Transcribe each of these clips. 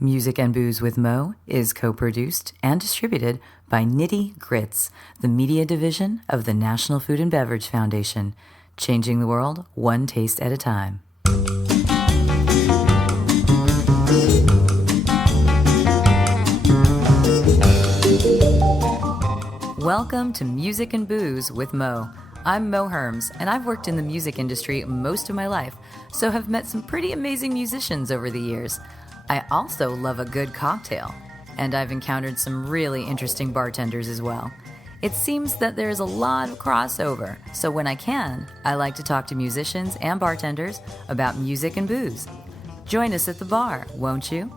Music and Booze with Mo is co-produced and distributed by Nitty Grits, the media division of the National Food and Beverage Foundation, changing the world one taste at a time. Welcome to Music and Booze with Mo. I'm Mo Herms, and I've worked in the music industry most of my life, so have met some pretty amazing musicians over the years. I also love a good cocktail, and I've encountered some really interesting bartenders as well. It seems that there's a lot of crossover, so when I can, I like to talk to musicians and bartenders about music and booze. Join us at the bar, won't you?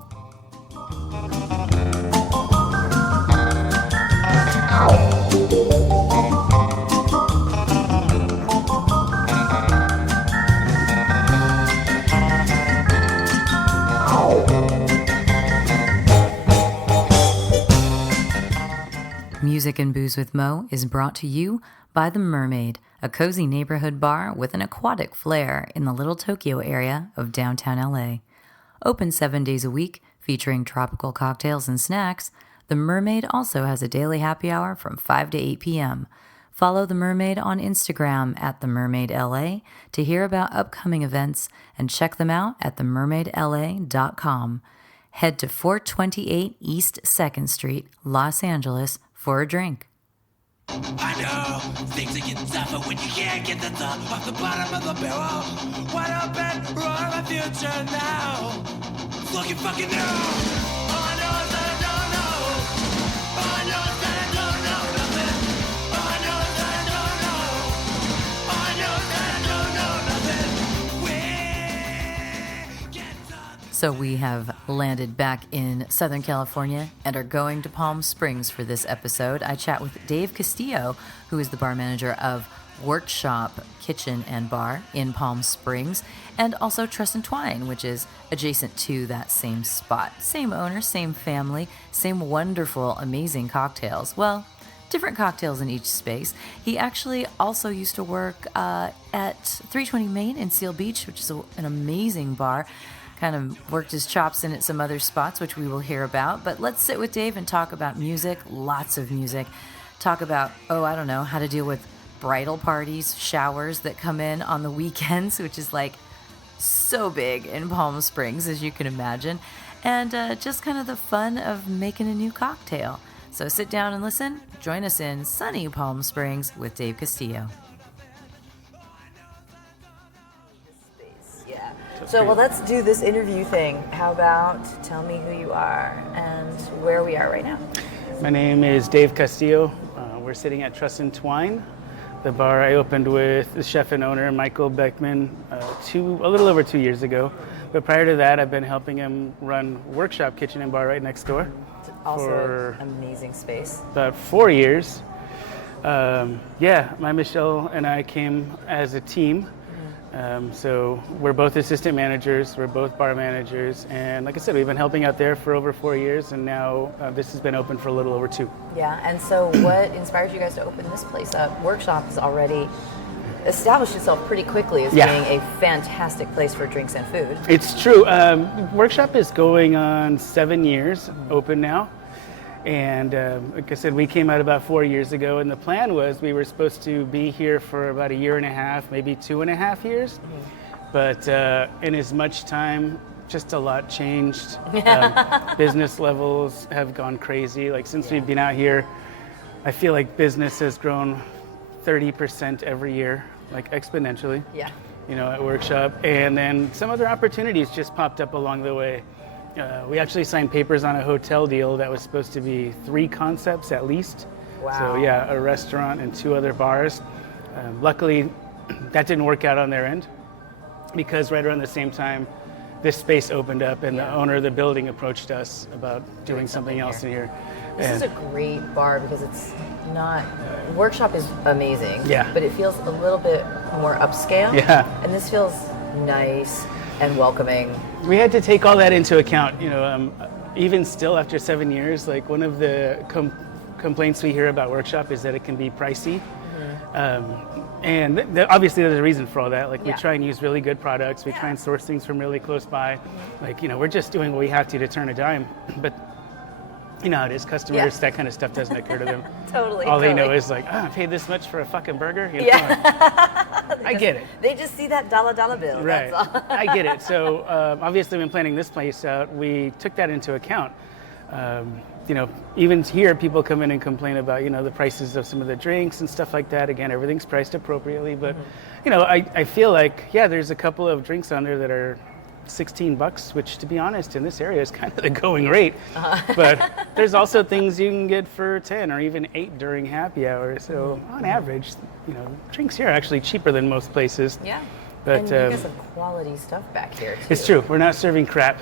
Music and Booze with Mo is brought to you by The Mermaid, a cozy neighborhood bar with an aquatic flair in the Little Tokyo area of downtown LA. Open 7 days a week, featuring tropical cocktails and snacks, The Mermaid also has a daily happy hour from 5 to 8 p.m. Follow The Mermaid on Instagram at TheMermaidLA to hear about upcoming events and check them out at themermaidla.com. Head to 428 East 2nd Street, Los Angeles, for a drink. I know things are getting tougher when you can't get the top off the bottom of the barrel. Wide open, roar my future now. It's looking fucking new. All I know is that I don't know. All I know is that I don't know nothing. All I know is that I don't know. All I know is that I don't know nothing. We get tough. So we have landed back in Southern California and are going to Palm Springs for this episode. I chat with Dave Castillo, who is the bar manager of Workshop Kitchen and Bar in Palm Springs, and also Truss and Twine, which is adjacent to that same spot. Same owner, same family, same wonderful, amazing cocktails. Well, different cocktails in each space. He actually also used to work at 320 Main in Seal Beach, which is an amazing bar. Kind of worked his chops in at some other spots, which we will hear about. But let's sit with Dave and talk about music, lots of music. Talk about, how to deal with bridal parties, showers that come in on the weekends, which is like so big in Palm Springs, as you can imagine. And just kind of the fun of making a new cocktail. So sit down and listen. Join us in sunny Palm Springs with Dave Castillo. So, let's do this interview thing. How about tell me who you are and where we are right now? My name is Dave Castillo. We're sitting at Truss and Twine, the bar I opened with the chef and owner, Michael Beckman, a little over 2 years ago. But prior to that, I've been helping him run Workshop Kitchen and Bar right next door. It's also an amazing space. About 4 years. My Michelle and I came as a team. So we're both assistant managers, we're both bar managers, and like I said, we've been helping out there for over 4 years, and now this has been open for a little over 2. Yeah, and so what inspired you guys to open this place up? Workshop has already established itself pretty quickly as being a fantastic place for drinks and food. It's true. Workshop is going on 7 years open now. And like I said, we came out about 4 years ago, and the plan was we were supposed to be here for about 1.5 years, maybe 2.5 years. Mm-hmm. But in as much time, just a lot changed. Business levels have gone crazy. Like since we've been out here, I feel like business has grown 30% every year, like exponentially. Yeah. At Workshop. And then some other opportunities just popped up along the way. We actually signed papers on a hotel deal that was supposed to be 3 concepts at least. Wow. So a restaurant and 2 other bars. Luckily, that didn't work out on their end because right around the same time, this space opened up and the owner of the building approached us about doing something else in here. This is a great bar because it's not, Workshop is amazing, but it feels a little bit more upscale. Yeah. And this feels nice and welcoming. We had to take all that into account, even still after 7 years, like one of the complaints we hear about Workshop is that it can be pricey. And obviously there's a reason for all that. Like we Yeah. try and use really good products. We try and source things from really close by. Like, we're just doing what we have to turn a dime. But you know how it is, customers, that kind of stuff doesn't occur to them. Totally. All they know is like, I paid this much for a fucking burger. I get it. They just see that dollar bill. Right. That's all. I get it. So obviously when planning this place out, we took that into account. Even here, people come in and complain about, the prices of some of the drinks and stuff like that. Again, everything's priced appropriately. But, I feel like, there's a couple of drinks on there that are $16, which to be honest, in this area is kind of the going rate. But there's also things you can get for 10 or even 8 during happy hour. So on average, drinks here are actually cheaper than most places. Yeah. But, and you guys have quality stuff back here, too. It's true. We're not serving crap.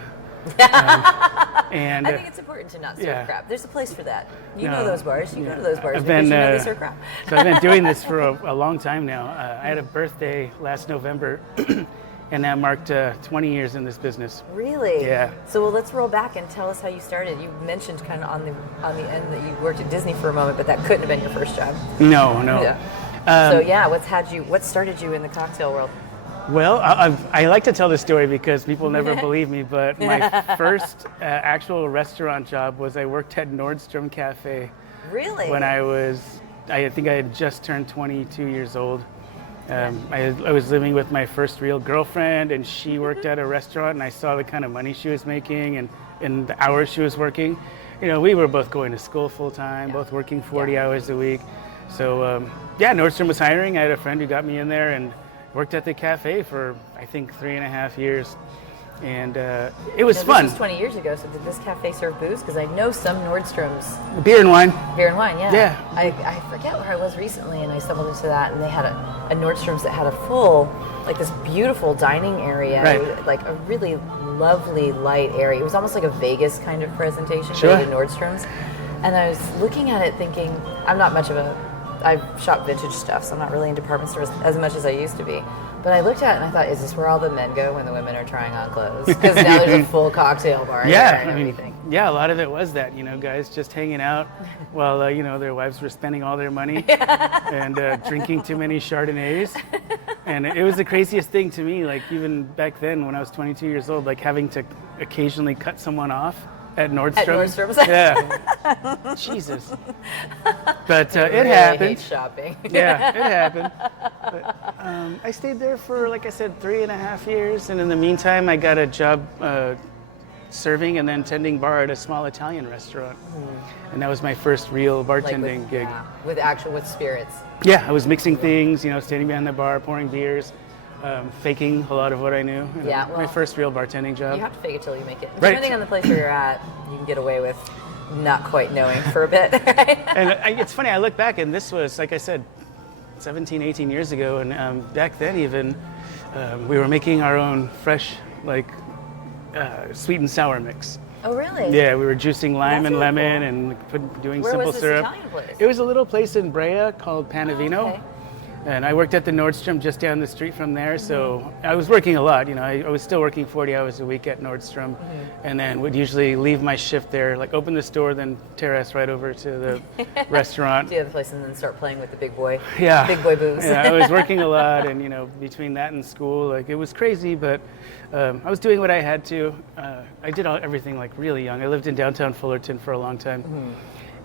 And I think it's important to not serve crap. There's a place for that. You know No, those bars. You go to those bars I've because been, you know they serve crap. So I've been doing this for a long time now. I had a birthday last November, and that marked 20 years in this business. Really? Yeah. So let's roll back and tell us how you started. You mentioned kind of on the end that you worked at Disney for a moment, but that couldn't have been your first job. No. Yeah. What started you in the cocktail world? Well, I like to tell this story because people never believe me, but my first actual restaurant job was I worked at Nordstrom Cafe. Really? When I think I had just turned 22 years old. I was living with my first real girlfriend, and she worked at a restaurant, and I saw the kind of money she was making and the hours she was working. We were both going to school full time, both working 40 hours a week. So, Nordstrom was hiring. I had a friend who got me in there and worked at the cafe for, I think, 3.5 years. And it was fun. This was 20 years ago, so did this cafe serve booze? Because I know some Nordstroms. Beer and wine. Beer and wine, yeah. Yeah. I forget where I was recently, and I stumbled into that, and they had a Nordstrom's that had a full, like this beautiful dining area. Right. Like a really lovely light area. It was almost like a Vegas kind of presentation Sure. for the Nordstrom's. And I was looking at it thinking, I shop vintage stuff, so I'm not really in department stores as much as I used to be. But I looked at it and I thought, is this where all the men go when the women are trying on clothes? Because now there's a full cocktail bar there and everything. A lot of it was that, guys just hanging out while, their wives were spending all their money and drinking too many Chardonnays. And it was the craziest thing to me, like even back then when I was 22 years old, like having to occasionally cut someone off at Nordstrom. At Nordstrom's? Yeah. Jesus. But it really happened. hate shopping. Yeah, it happened. But I stayed there for, like I said, 3.5 years. And in the meantime, I got a job serving and then tending bar at a small Italian restaurant. And that was my first real bartending gig. Yeah, with spirits. Yeah, I was mixing things, standing behind the bar, pouring beers. Faking a lot of what I knew. My first real bartending job. You have to fake it till you make it. Right. Depending on the place where you're at, you can get away with not quite knowing for a bit. Right? And it's funny, I look back and this was, like I said, 17, 18 years ago. And back then even, we were making our own fresh, sweet and sour mix. Oh, really? Yeah, we were juicing lime That's and really lemon cool. and doing Where simple was this syrup. Italian place? It was a little place in Brea called Panavino. Oh, okay. And I worked at the Nordstrom just down the street from there, so I was working a lot. I was still working 40 hours a week at Nordstrom, and then would usually leave my shift there, like open the store, then terrace right over to the restaurant. The other place, and then start playing with the big boy. Yeah, Big boy booze. Yeah, I was working a lot, and between that and school, it was crazy, but I was doing what I had to. I did everything really young. I lived in downtown Fullerton for a long time.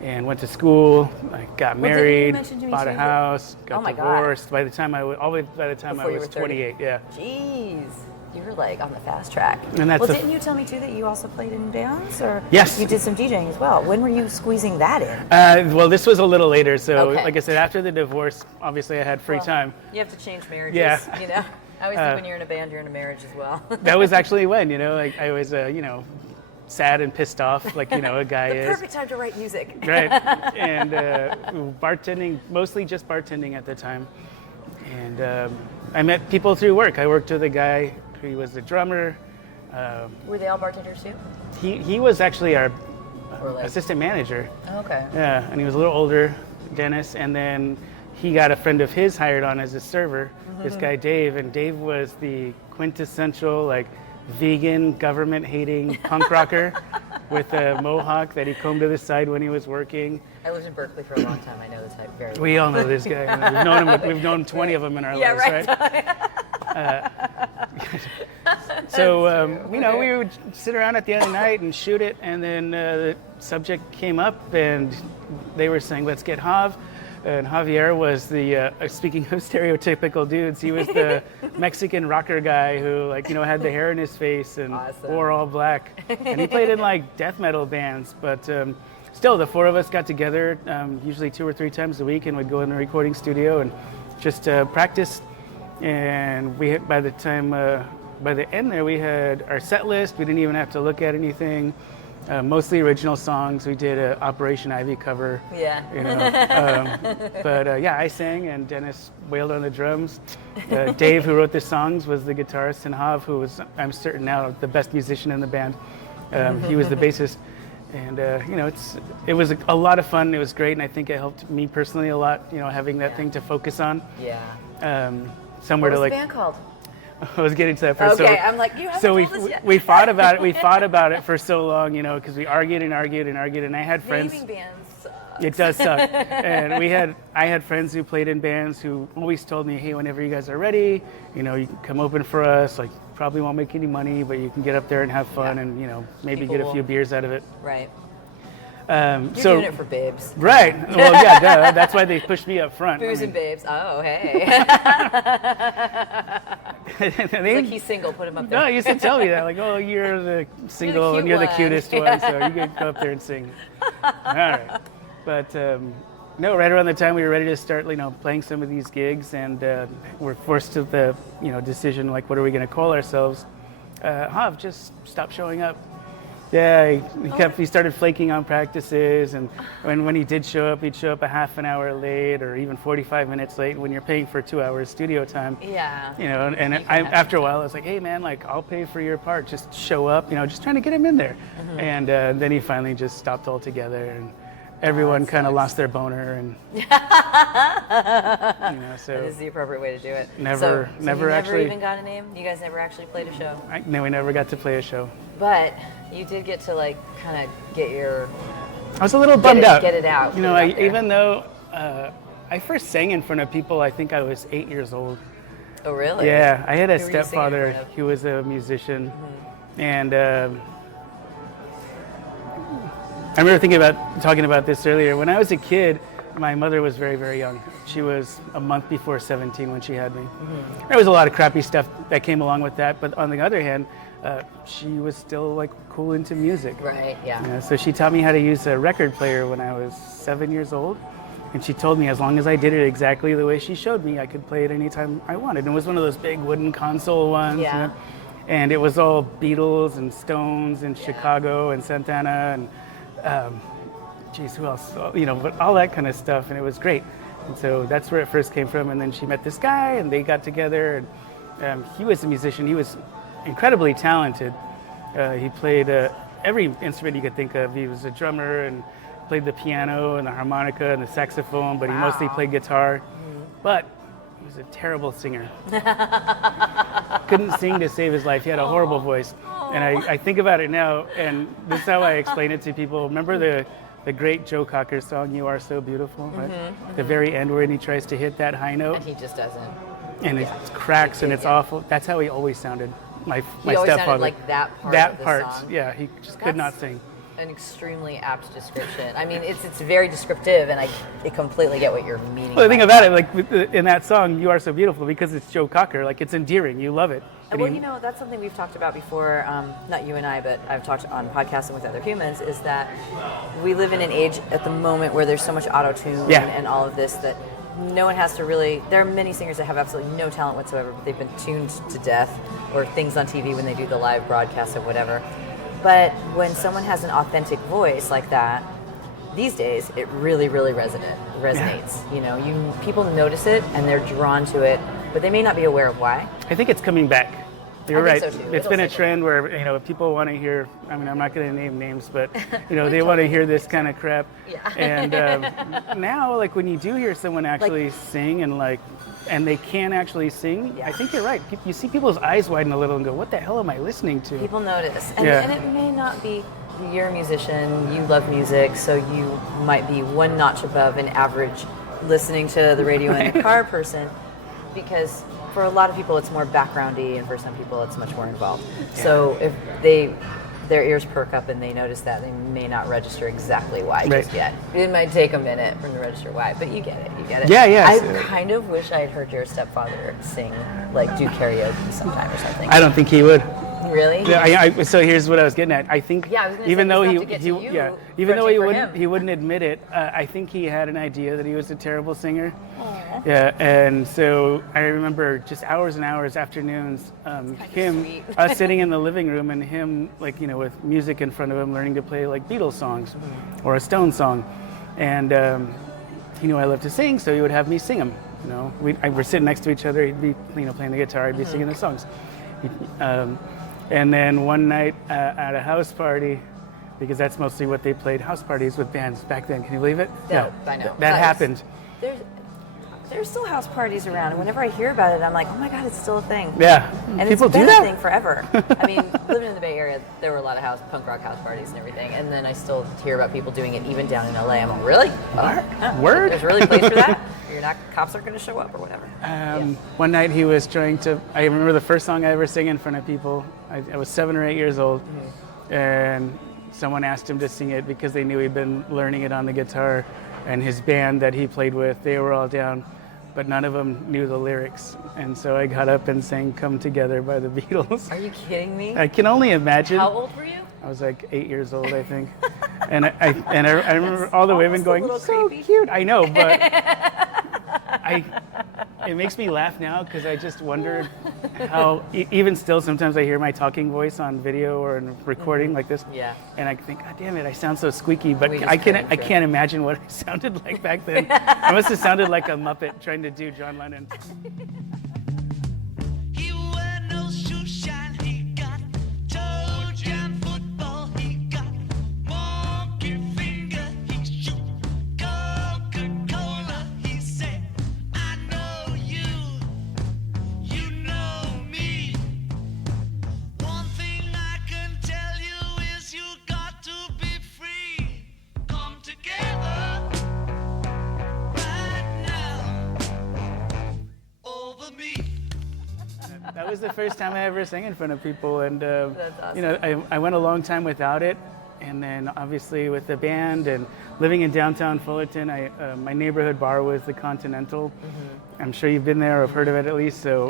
And went to school, got married, bought a house, got divorced. By the time I was 28, yeah. Jeez, you were on the fast track. And that's didn't you tell me too that you also played in bands, or yes, you did some DJing as well? When were you squeezing that in? Well, this was a little later. So, Okay. like I said, after the divorce, obviously I had free time. You have to change marriages. Yeah. I always think when you're in a band, you're in a marriage as well. That was actually when, I was, sad and pissed off, a guy is. Perfect time to write music. Right. And bartending, mostly just bartending at the time. And I met people through work. I worked with a guy who was the drummer. Were they all bartenders too? He was actually our assistant manager. Oh, okay. Yeah, and he was a little older, Dennis. And then he got a friend of his hired on as a server, this guy Dave. And Dave was the quintessential, vegan, government-hating punk rocker. with a mohawk that he combed to the side when he was working. I lived in Berkeley for a long time. I know the type very well. We all know this guy. We've known 20 of them in our lives, right? So, we would sit around at the end of the night and shoot it, and then the subject came up, and they were saying, let's get Hav. And Javier was the, speaking of stereotypical dudes, he was the Mexican rocker guy who, had the hair in his face and wore all black. And he played in, death metal bands. But still, the four of us got together usually 2 or 3 times a week, and we'd go in the recording studio and just practice. And by the end there, we had our set list. We didn't even have to look at anything. Mostly original songs. We did an Operation Ivy cover. Yeah. But I sang, and Dennis wailed on the drums. Dave, who wrote the songs, was the guitarist, and Hav, who was, I'm certain now, the best musician in the band. He was the bassist. And it was a lot of fun. It was great, and I think it helped me personally a lot. Having that thing to focus on. Yeah. Somewhere what was to the band called? I was getting to that first. Okay, I'm like, you haven't told us yet. we fought about it. We fought about it for so long, because we argued, and I had friends. Naming bands sucks. It does suck. And I had friends who played in bands who always told me, hey, whenever you guys are ready, you can come open for us. Probably won't make any money, but you can get up there and have fun, and maybe get a few beers out of it. Right. You're doing it for babes. Right. Well, yeah, duh. That's why they pushed me up front. Booze and babes. Oh, hey. It's like he's single. Put him up there. No, you used to tell me that. You're the single and you're the cutest one, so you can go up there and sing. All right. But no, right around the time we were ready to start, playing some of these gigs, and we're forced to the, decision, what are we going to call ourselves? Hav just stopped showing up. Yeah, he started flaking on practices, and when he did show up, he'd show up a half an hour late or even 45 minutes late when you're paying for 2 hours studio time. Yeah. After a while I was like, hey man, I'll pay for your part, just show up, just trying to get him in there. Mm-hmm. And then he finally just stopped altogether, and everyone kind of lost their boner, and so that is the appropriate way to do it. Never actually even got a name. You guys never actually played a show. No, we never got to play a show. But you did get to kind of get your. I was a little bummed out. Get it out. Even though I first sang in front of people, I think I was 8 years old. Oh really? Yeah, I had a stepfather. He was a musician, mm-hmm. And I remember talking about this earlier. When I was a kid, my mother was very, very young. She was a month before 17 when she had me. Mm-hmm. There was a lot of crappy stuff that came along with that, but on the other hand, she was still cool into music. Right, yeah. So she taught me how to use a record player when I was 7 years old. And she told me as long as I did it exactly the way she showed me, I could play it anytime I wanted. And it was one of those big wooden console ones. Yeah. And it was all Beatles and Stones and Chicago and Santana and who else? But all that kind of stuff, and it was great. And so that's where it first came from. And then she met this guy, and they got together. And he was a musician. He was incredibly talented. He played every instrument you could think of. He was a drummer and played the piano and the harmonica and the saxophone, but he mostly played guitar. Mm-hmm. But he was a terrible singer. Couldn't sing to save his life. He had a horrible voice. And I think about it now, and this is how I explain it to people. Remember the great Joe Cocker song, You Are So Beautiful, right? Mm-hmm, mm-hmm. The very end where he tries to hit that high note. And he just doesn't. And it cracks and it's awful. That's how he always sounded. My stepfather. Sounded like that part of the song. Yeah, he just could not sing. An extremely apt description. I mean, it's very descriptive, and I completely get what you're meaning. Well, the thing about it, in that song, You Are So Beautiful, because it's Joe Cocker, it's endearing. You love it. Well, that's something we've talked about before, not you and I, but I've talked on podcasting with other humans, is that we live in an age at the moment where there's so much auto-tune and all of this that no one has to really. There are many singers that have absolutely no talent whatsoever, but they've been tuned to death, or things on TV when they do the live broadcast of whatever. But when someone has an authentic voice like that, these days it really, really resonates. Yeah. People notice it and they're drawn to it, but they may not be aware of why. I think it's coming back. You're I right. think so too. It's It'll been a stay trend where people want to hear. I mean, I'm not going to name names, but they want to hear this kind of crap. Yeah. And now, like when you do hear someone actually sing and they can actually sing, Yeah. I think you're right. You see people's eyes widen a little and go, "What the hell am I listening to?" People notice, and, Yeah. and it may not be. You're a musician. You love music, so you might be one notch above an average listening to the radio in a car person, because for a lot of people it's more backgroundy, and for some people it's much more involved. Yeah. So if their ears perk up and they notice that, they may not register exactly why just yet. It might take a minute for them to register why, but you get it. Yeah, yeah. I kind of wish I had heard your stepfather sing, do karaoke sometime or something. I don't think he would. Really? Yeah, so here's what I was getting at. I think Yeah, I was gonna even say, though it's he not to get to you, even though for him. he wouldn't admit it, I think he had an idea that he was a terrible singer. Yeah, and so I remember just hours and hours, afternoons, sweet. us sitting in the living room and him with music in front of him, learning to play Beatles songs or a Stone song, and he knew I loved to sing, so he would have me sing them. We're sitting next to each other. He'd be playing the guitar, I'd be singing the songs. And then one night at a house party, because that's mostly what they played, house parties with bands back then. Can you believe it? No, I know. That happened. There's still house parties around, and whenever I hear about it, I'm like, oh my God, it's still a thing. Yeah. And People it's been do that? a thing forever. I mean, living in the Bay Area, there were a lot of punk rock house parties and everything, and then I still hear about people doing it even down in LA. I'm like, really? Word? There's really a place for that? Cops aren't going to show up or whatever. One night he was I remember the first song I ever sang in front of people. I was 7 or 8 years old, and someone asked him to sing it because they knew he'd been learning it on the guitar, and his band that he played with, they were all down, but none of them knew the lyrics. And so I got up and sang "Come Together" by the Beatles. Are you kidding me? I can only imagine. How old were you? I was 8 years old, I think. and I remember all the women going, "So creepy. cute." I know, but it makes me laugh now because I just wondered how, even still, sometimes I hear my talking voice on video or in recording like this, and I think, God damn it, I sound so squeaky. But I can't imagine what I sounded like back then. I must have sounded like a Muppet trying to do John Lennon. He wear no shoe shine, he got toe jam football, he got monkey finger, he shoot Coca-Cola, he said, I know you, you know me. One thing I can tell you is you got to be free. Come together right now over me. That was the first time I ever sang in front of people, and That's awesome. I went a long time without it, and then obviously with the band and living in downtown Fullerton, my neighborhood bar was the Continental. I'm sure you've been there or have heard of it at least. So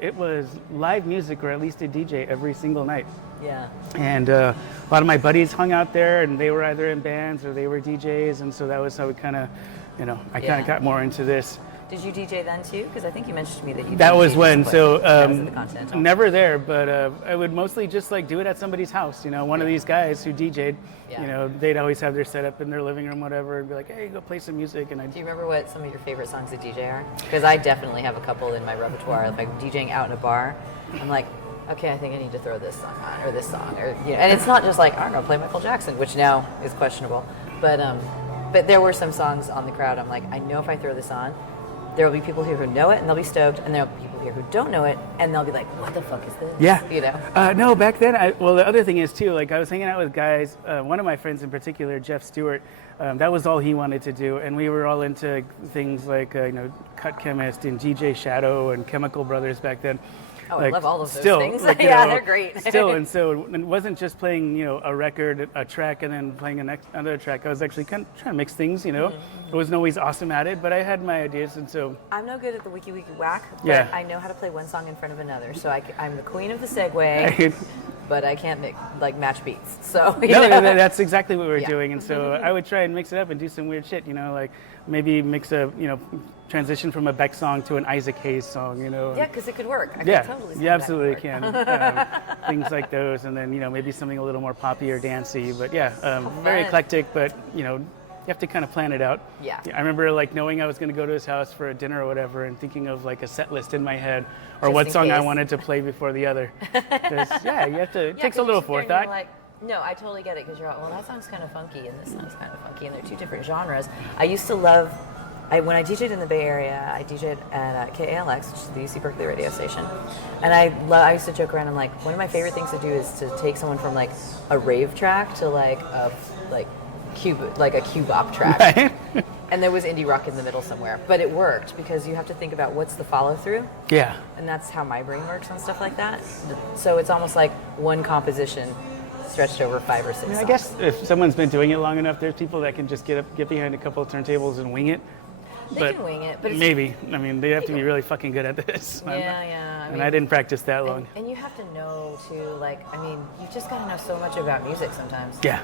it was live music, or at least a DJ every single night. Yeah. And a lot of my buddies hung out there, and they were either in bands or they were DJs, and so that was how we kind of, I kind of got more into this. Did you DJ then too? Because I think you mentioned to me that you. That was DJed when, before. so That was at the Continental. never there, but I would mostly just do it at somebody's house. One of these guys who DJ'd, they'd always have their setup in their living room, whatever, and be like, hey, go play some music. And Do you remember what some of your favorite songs to DJ are? Because I definitely have a couple in my repertoire. If I'm DJing out in a bar, I'm like, okay, I think I need to throw this song on, or this song, or and it's not just I don't know, play Michael Jackson, which now is questionable, but there were some songs on the crowd. I'm like, I know if I throw this on, there will be people here who know it and they'll be stoked, and there will be people here who don't know it and they'll be like, what the fuck is this? Yeah. No, back then, the other thing is too, I was hanging out with guys, one of my friends in particular, Jeff Stewart, that was all he wanted to do, and we were all into things like, Cut Chemist and DJ Shadow and Chemical Brothers back then. Oh, I love all of those still, things. Yeah, they're great. Still, and so it wasn't just playing, a record, a track, and then playing another track. I was actually kind of trying to mix things, I wasn't always awesome at it, but I had my ideas, and so. I'm no good at the wiki whack, but Yeah. I know how to play one song in front of another. So I'm the queen of the segue, but I can't match beats. So that's exactly what we were Yeah. doing, and so I would try and mix it up and do some weird shit, maybe mix a, transition from a Beck song to an Isaac Hayes song, Yeah, because it could work. I Yeah, could totally see you that absolutely work. can. Things like those, and then maybe something a little more poppy or dancey. But yeah, very fun. eclectic, but have to kind of plan it out. Yeah. I remember like knowing I was going to go to his house for a dinner or whatever, and thinking of like a set list in my head, or Just what in song I case. wanted to play before the other. 'Cause, yeah, you have to. It takes a 'cause little you sit there and you're forethought. like, no, I totally get it, because you're like, well, that song's kind of funky and this song's kind of funky, and they're two different genres. I used to love, when I DJ'd in the Bay Area, I DJ'd at KALX, which is the UC Berkeley radio station, and I used to joke around. I'm like, one of my favorite things to do is to take someone from like a rave track to like a cube-op track. Right? And there was indie rock in the middle somewhere, but it worked because you have to think about what's the follow-through. Yeah. And that's how my brain works on stuff like that. So it's almost like one composition stretched over 5 or 6 I mean, I songs. guess if someone's been doing it long enough, there's people that can just get behind a couple of turntables and wing it. They can wing it, but it's, Maybe. I mean, they have to be really fucking good at this. yeah. And I didn't practice that long. And you have to know too, like, I mean, you've just got to know so much about music sometimes. Yeah.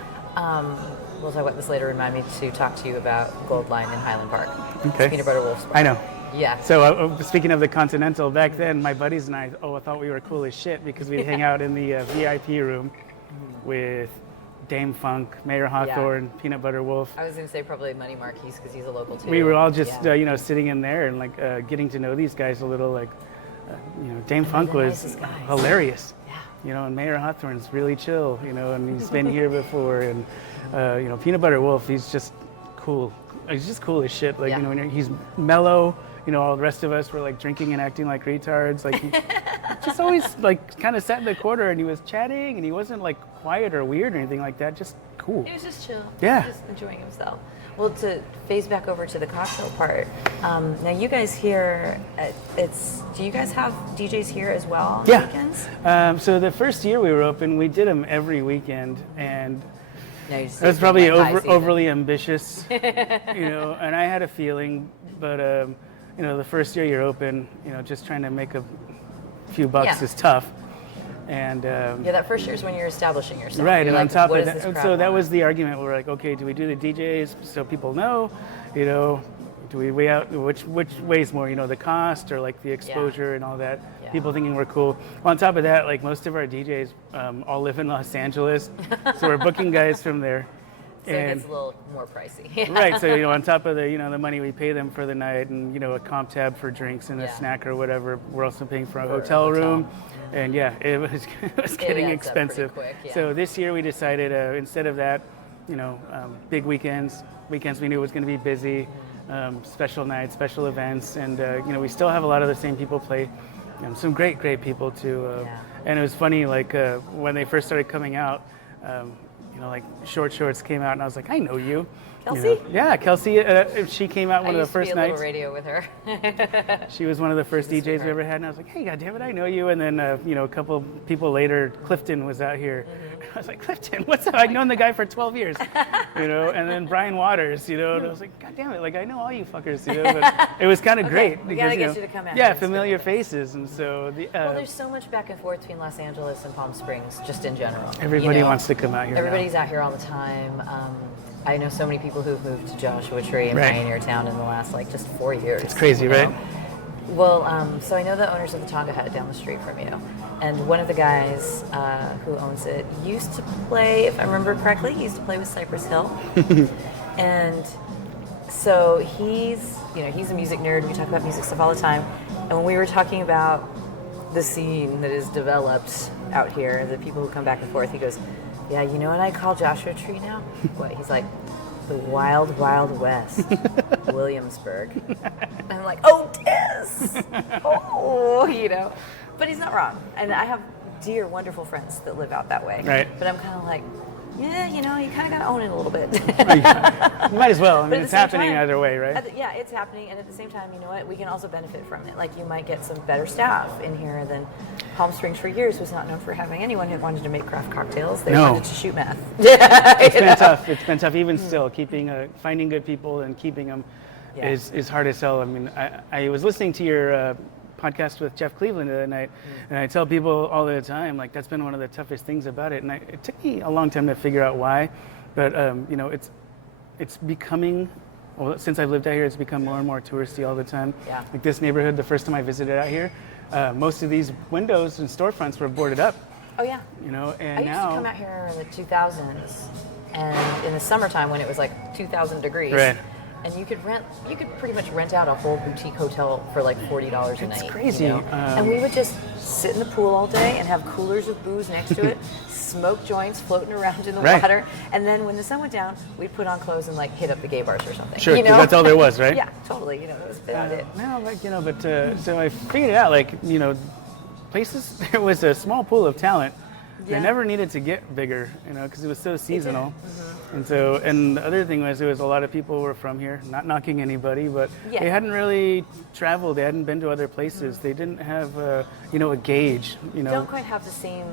We'll talk about this later. Remind me to talk to you about Gold Line in Highland Park. Okay. Peanut Butter Wolf's bar. I know. Yeah. So speaking of the Continental, back then my buddies and I thought we were cool as shit because we'd hang out in the VIP room with Dame Funk, Mayor Hawthorne, Peanut Butter Wolf. I was going to say probably Money Marquise because he's a local too. We were all just sitting in there and like getting to know these guys a little. Like Dame Funk the was nicest guys. hilarious. Yeah. And Mayor Hawthorne's really chill. And he's been here before. And Peanut Butter Wolf, he's just cool. He's just cool as shit. Like when he's mellow. All the rest of us were like drinking and acting like retards. Like he just always like kind of sat in the corner and he was chatting and he wasn't like quiet or weird or anything like that. Just cool. He was just chill. Yeah. Just enjoying himself. Well, to phase back over to the cocktail part, now you guys here, do you guys have DJs here as well on the weekends? So the first year we were open, we did them every weekend, and No, you just it was probably like high season. overly ambitious, and I had a feeling, but the first year you're open, just trying to make a few bucks is tough. And that first year is when you're establishing yourself. right, You're and like, on top what of does that, this crowd so that want? was the argument. We're like, okay, do we do the DJs so people know, do we weigh out which weighs more, the cost or like the exposure and all that? Yeah. People thinking we're cool. Well, on top of that, like most of our DJs all live in Los Angeles, so we're booking guys from there. So it gets a little more pricey. Right, so on top of the money we pay them for the night, and a comp tab for drinks and a snack or whatever, we're also paying for a hotel room, and it was getting adds up pretty expensive. quick, yeah. So this year we decided instead of that, big weekends we knew it was going to be busy, special nights, special events, and we still have a lot of the same people play, some great people too. And it was funny, like when they first started coming out. Like Short Shorts came out, and I was like, I know you. Kelsey? Yeah, Kelsey. She came out one of the first I used to be a nights. little radio with her. She was one of the first DJs we ever had, and I was like, hey, goddammit, I know you. And then, a couple people later, Clifton was out here. I was like, Clifton, what's up? I've known the guy for 12 years, And then Brian Waters, and I was like, goddammit, like I know all you fuckers, But it was kind of great we because gotta get you to come out. yeah, It's familiar faces, and so Well, there's so much back and forth between Los Angeles and Palm Springs, just in general. everybody wants to come out here. Everybody's out here all the time. I know so many people who've moved to Joshua Tree and Right. Pioneer Town in the last just 4 years. It's crazy, right? Well, so I know the owners of the Tonga Hut down the street from you, and one of the guys who owns it used to play, if I remember correctly, he used to play with Cypress Hill, and so he's a music nerd. We talk about music stuff all the time, and when we were talking about the scene that is developed out here, the people who come back and forth, he goes, yeah, you know what I call Joshua Tree now? What? He's like, the Wild Wild West, Williamsburg. And I'm like, oh, Des! Oh, But he's not wrong. And I have dear, wonderful friends that live out that way. Right. But I'm kind of like, yeah, you kind of got to own it a little bit. You might as well. I But mean, at it's the same happening time, either way, right? yeah, it's happening, and at the same time, you know what? We can also benefit from it. Like, you might get some better staff in here than Palm Springs for years was not known for having anyone who wanted to make craft cocktails. They wanted to shoot meth. It's been tough. It's been tough. Even still, finding good people and keeping them is hard as hell. I mean, I was listening to your podcast with Jeff Cleveland the other night, and I tell people all the time, like, that's been one of the toughest things about it. And it took me a long time to figure out why, but it's becoming. Well, since I've lived out here, it's become more and more touristy all the time. Yeah. Like this neighborhood, the first time I visited out here, most of these windows and storefronts were boarded up. Oh, yeah. And I used now to come out here in the 2000s and in the summertime when it was like 2,000 degrees. Right. And you could pretty much rent out a whole boutique hotel for like $40 a night. It's crazy. You know? And we would just sit in the pool all day and have coolers of booze next to it, smoke joints floating around in the Right. water, and then when the sun went down, we'd put on clothes and like hit up the gay bars or something. Sure, you 'cause know? that's all there was, right? Yeah, totally. You know, that was about it. No, like, but so I figured it out, like, places, there was a small pool of talent. Yeah. They never needed to get bigger, because it was so seasonal. And so, and the other thing was, there was a lot of people who were from here, not knocking anybody, but Yeah. they hadn't really traveled. They hadn't been to other places. They didn't have, a gauge, Don't quite have the same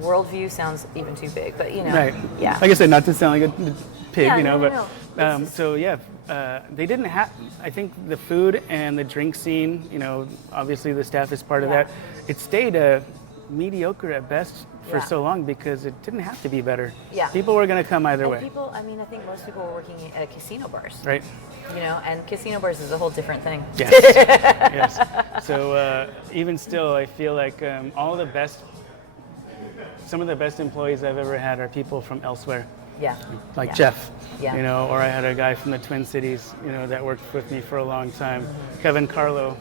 worldview. Sounds even too big, but Right. Yeah. Like I said, not to sound like a pig, Yeah, no, but no. so yeah, they didn't have. I think the food and the drink scene. Obviously the staff is part of Yeah. that. It stayed mediocre at best for Yeah. so long because it didn't have to be better. Yeah. People were going to come either And way. people, I think most people were working at casino bars. Right. And casino bars is a whole different thing. Yes. Yes. So even still, I feel like some of the best employees I've ever had are people from elsewhere. Yeah. Like Yeah. Jeff, Yeah. or I had a guy from the Twin Cities, that worked with me for a long time. Kevin Carlo,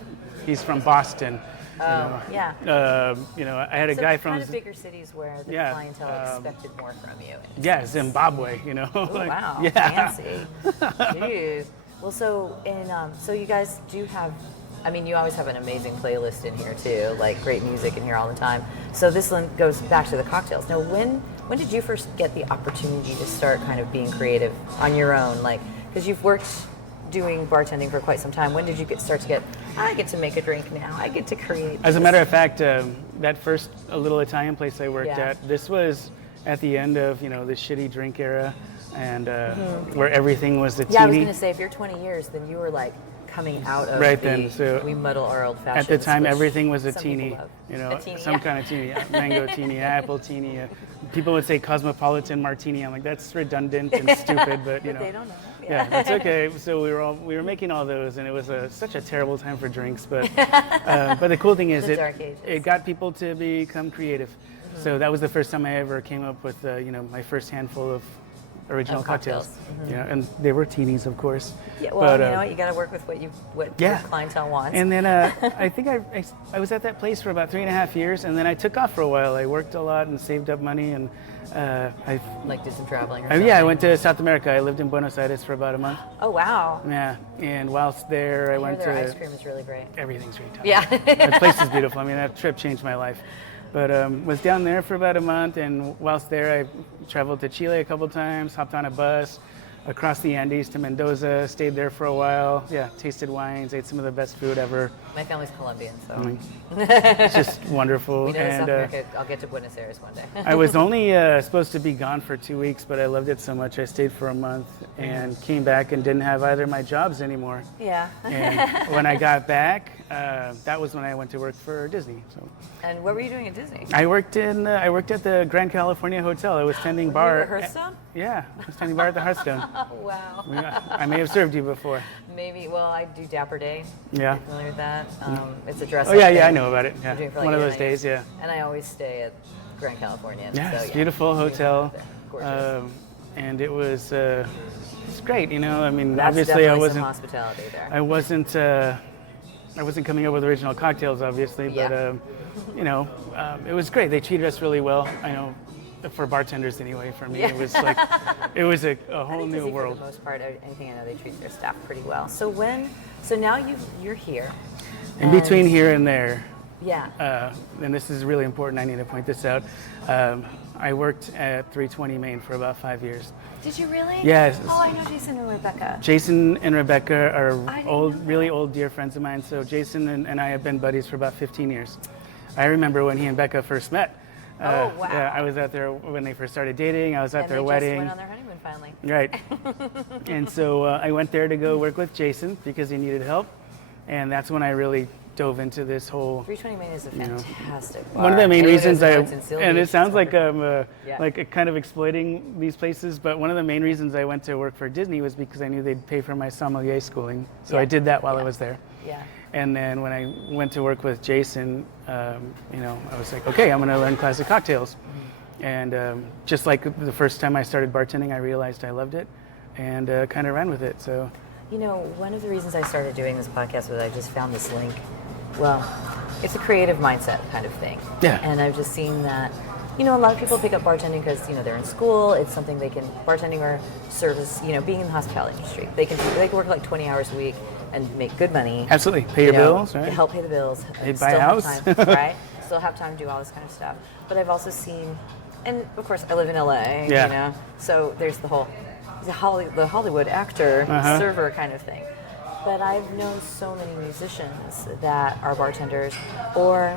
he's from Boston. Yeah. I had a guy from kind of bigger cities where the Yeah, clientele expected more from you. Zimbabwe, Oh, wow. Yeah. Fancy. Jeez. Well, so you guys do have, you always have an amazing playlist in here too, like great music in here all the time. So this one goes back to the cocktails. Now, when did you first get the opportunity to start kind of being creative on your own? Like, because you've worked doing bartending for quite some time. When did you start to get, I get to make a drink now, I get to create As a this? matter of fact, that first little Italian place I worked Yeah. at, this was at the end of, the shitty drink era, and where everything was a teeny. Yeah, I was going to say, if you're 20 years, then you were like coming out of Right then, so we muddle our old fashions. At the time, which everything was a some teeny, people love. A teeny, some yeah. kind of teeny, mango teeny, apple teeny. People would say cosmopolitan martini. I'm like, that's redundant and stupid, but But they don't know. Yeah, that's okay. So we were making all those, and it was such a terrible time for drinks. But the cool thing is The dark ages. it got people to become creative. So that was the first time I ever came up with my first handful of original Of cocktails. cocktails. And they were teenies, of course. Yeah, well, But, you know what? You got to work with what Yeah. your clientele wants. And then I think I was at that place for about 3.5 years, and then I took off for a while. I worked a lot and saved up money, and like did some traveling or yeah, something. I went to South America. I lived in Buenos Aires for about a month. Oh, wow. Yeah, and whilst there, I I went hear their to ice cream is really great. everything's really tough. Yeah. That place is beautiful. That trip changed my life. But was down there for about a month, and whilst there, I traveled to Chile a couple times, hopped on a bus across the Andes to Mendoza, stayed there for a while. Yeah, tasted wines, ate some of the best food ever. My family's Colombian, so It's just wonderful. we know And South America. I'll get to Buenos Aires one day. I was only supposed to be gone for 2 weeks, but I loved it so much I stayed for a month and came back and didn't have either of my jobs anymore. Yeah. And when I got back, that was when I went to work for Disney. So And what were you doing at Disney? I worked at the Grand California Hotel. I was tending Were bar. you at Hearthstone? Yeah, I was tending bar at the Hearthstone. Oh, wow. I may have served you before. Maybe. Well, I do Dapper Day. Yeah. Are you familiar with that? It's a dress. Oh yeah, I know about it. Yeah, We're doing for like one of a year those and a half. days. Yeah. And I always stay at Grand California. Yeah, so, it's a beautiful hotel. Gorgeous. And it was it's great. That's obviously I definitely wasn't some hospitality there. I wasn't coming up with original cocktails, obviously, but Yeah. it was great. They treated us really well. I know, for bartenders anyway. For me, Yeah. it was like it was a I whole think new Disney, world. For the most part, anything I know, they treat their staff pretty well. So now you're here. In between here and there, Yeah. and this is really important. I need to point this out. I worked at 320 Main for about 5 years. Did you really? Yes. Oh, I know Jason and Rebecca. Jason and Rebecca are I didn't old, know really old dear friends of mine. So Jason and I have been buddies for about 15 years. I remember when he and Becca first met. Oh, wow. Yeah, I was out there when they first started dating. I was at And their they wedding. just went on their honeymoon finally. Right. And so I went there to go work with Jason because he needed help. And that's when I really dove into this whole. 320 Main is a fantastic bar. One of the main Anyone who reasons knows in Seal and Beach, it sounds it's like wonderful. I'm like kind of exploiting these places, but one of the main reasons I went to work for Disney was because I knew they'd pay for my sommelier schooling. So I did that while I was there. Yeah. And then when I went to work with Jason, I was like, okay, I'm going to learn classic cocktails. And just like the first time I started bartending, I realized I loved it and kind of ran with it. So, You know, one of the reasons I started doing this podcast was I just found this link. Well, it's a creative mindset kind of thing. Yeah. And I've just seen that, you know, a lot of people pick up bartending because, you know, they're in school. It's something they can, bartending or service, you know, being in the hospitality industry. They can work like 20 hours a week and make good money. absolutely, pay your bills, right? Help pay the bills. Hey, and buy a still have house. time, right? Still have time to do all this kind of stuff. But I've also seen, and of course I live in LA, Yeah. you know, so there's the Hollywood actor, server kind of thing. But I've known so many musicians that are bartenders, or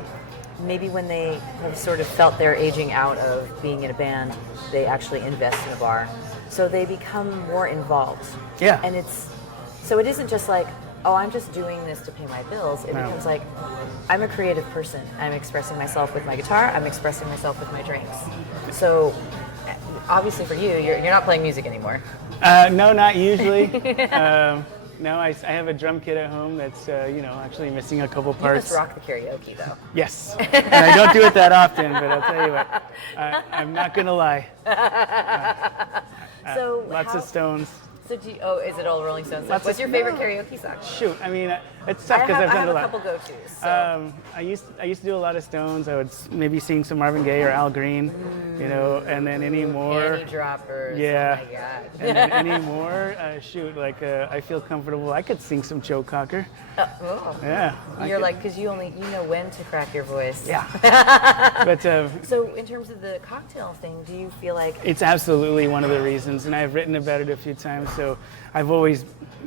maybe when they have sort of felt they're aging out of being in a band, they actually invest in a bar. So they become more involved. Yeah. And so it isn't just like, oh, I'm just doing this to pay my bills. It No. becomes like, I'm a creative person. I'm expressing myself with my guitar. I'm expressing myself with my drinks. So obviously for you, you're not playing music anymore. No, not usually. No, I have a drum kit at home that's, actually missing a couple You parts. must rock the karaoke though. Yes. And I don't do it that often, but I'll tell you what, I'm not going to lie. So Lots of Stones. So is it all Rolling Stones? Lots What's of- your favorite no. karaoke song? Shoot, I mean, it's tough because I've I done have a a lot. couple go-tos. So. I used to do a lot of Stones. I would maybe sing some Marvin Gaye or Al Green, and then any more. Penny droppers. Yeah. Oh my God. And then any more, I feel comfortable. I could sing some Joe Cocker. Oh. Yeah. You're like, because you know when to crack your voice. Yeah. But So in terms of the cocktail thing, do you feel like it's absolutely one of the reasons, and I've written about it a few times. So I've always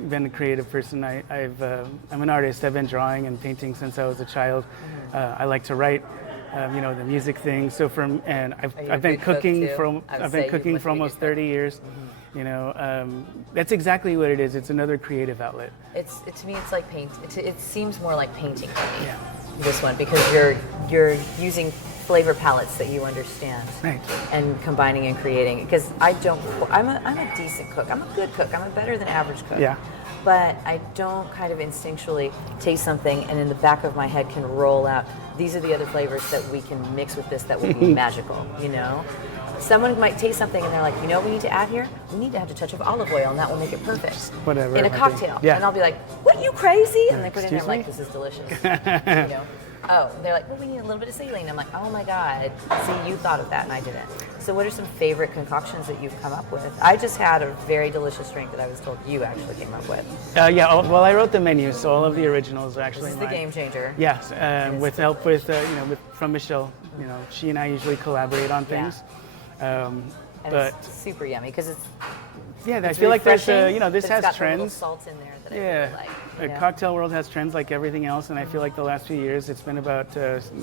been a creative person. I'm an artist. I've been drawing and painting since I was a child. I like to write, the music thing. So I've been cooking for almost 30 years. That's exactly what it is. It's another creative outlet. to me it's like paint. It seems more like painting to me. Yeah. This one because you're using flavor palettes that you understand. Right. And combining and creating. Because I'm a decent cook. I'm a good cook. I'm a better than average cook. Yeah. But I don't kind of instinctually taste something and in the back of my head can roll out, these are the other flavors that we can mix with this that would be magical, Someone might taste something and they're like, you know what we need to add here? We need to add a touch of olive oil and that will make it perfect. Whatever. In a it might be. cocktail. Yeah. And I'll be like, what, you crazy? And they put it in there, Excuse I'm like, me? this is delicious. Oh, they're like, well, we need a little bit of saline. I'm like, oh my God, see, you thought of that and I didn't. So what are some favorite concoctions that you've come up with? I just had a very delicious drink that I was told you actually came up with. Well, I wrote the menu, so all of the originals are actually This is the mine. game changer. Yes, with help from Michelle. She and I usually collaborate on things. And But it's super yummy because it's I feel like there's refreshing, this but has it's got trends. The little salt in there that I Yeah, really like. the cocktail world has trends like everything else, and I feel like the last few years it's been about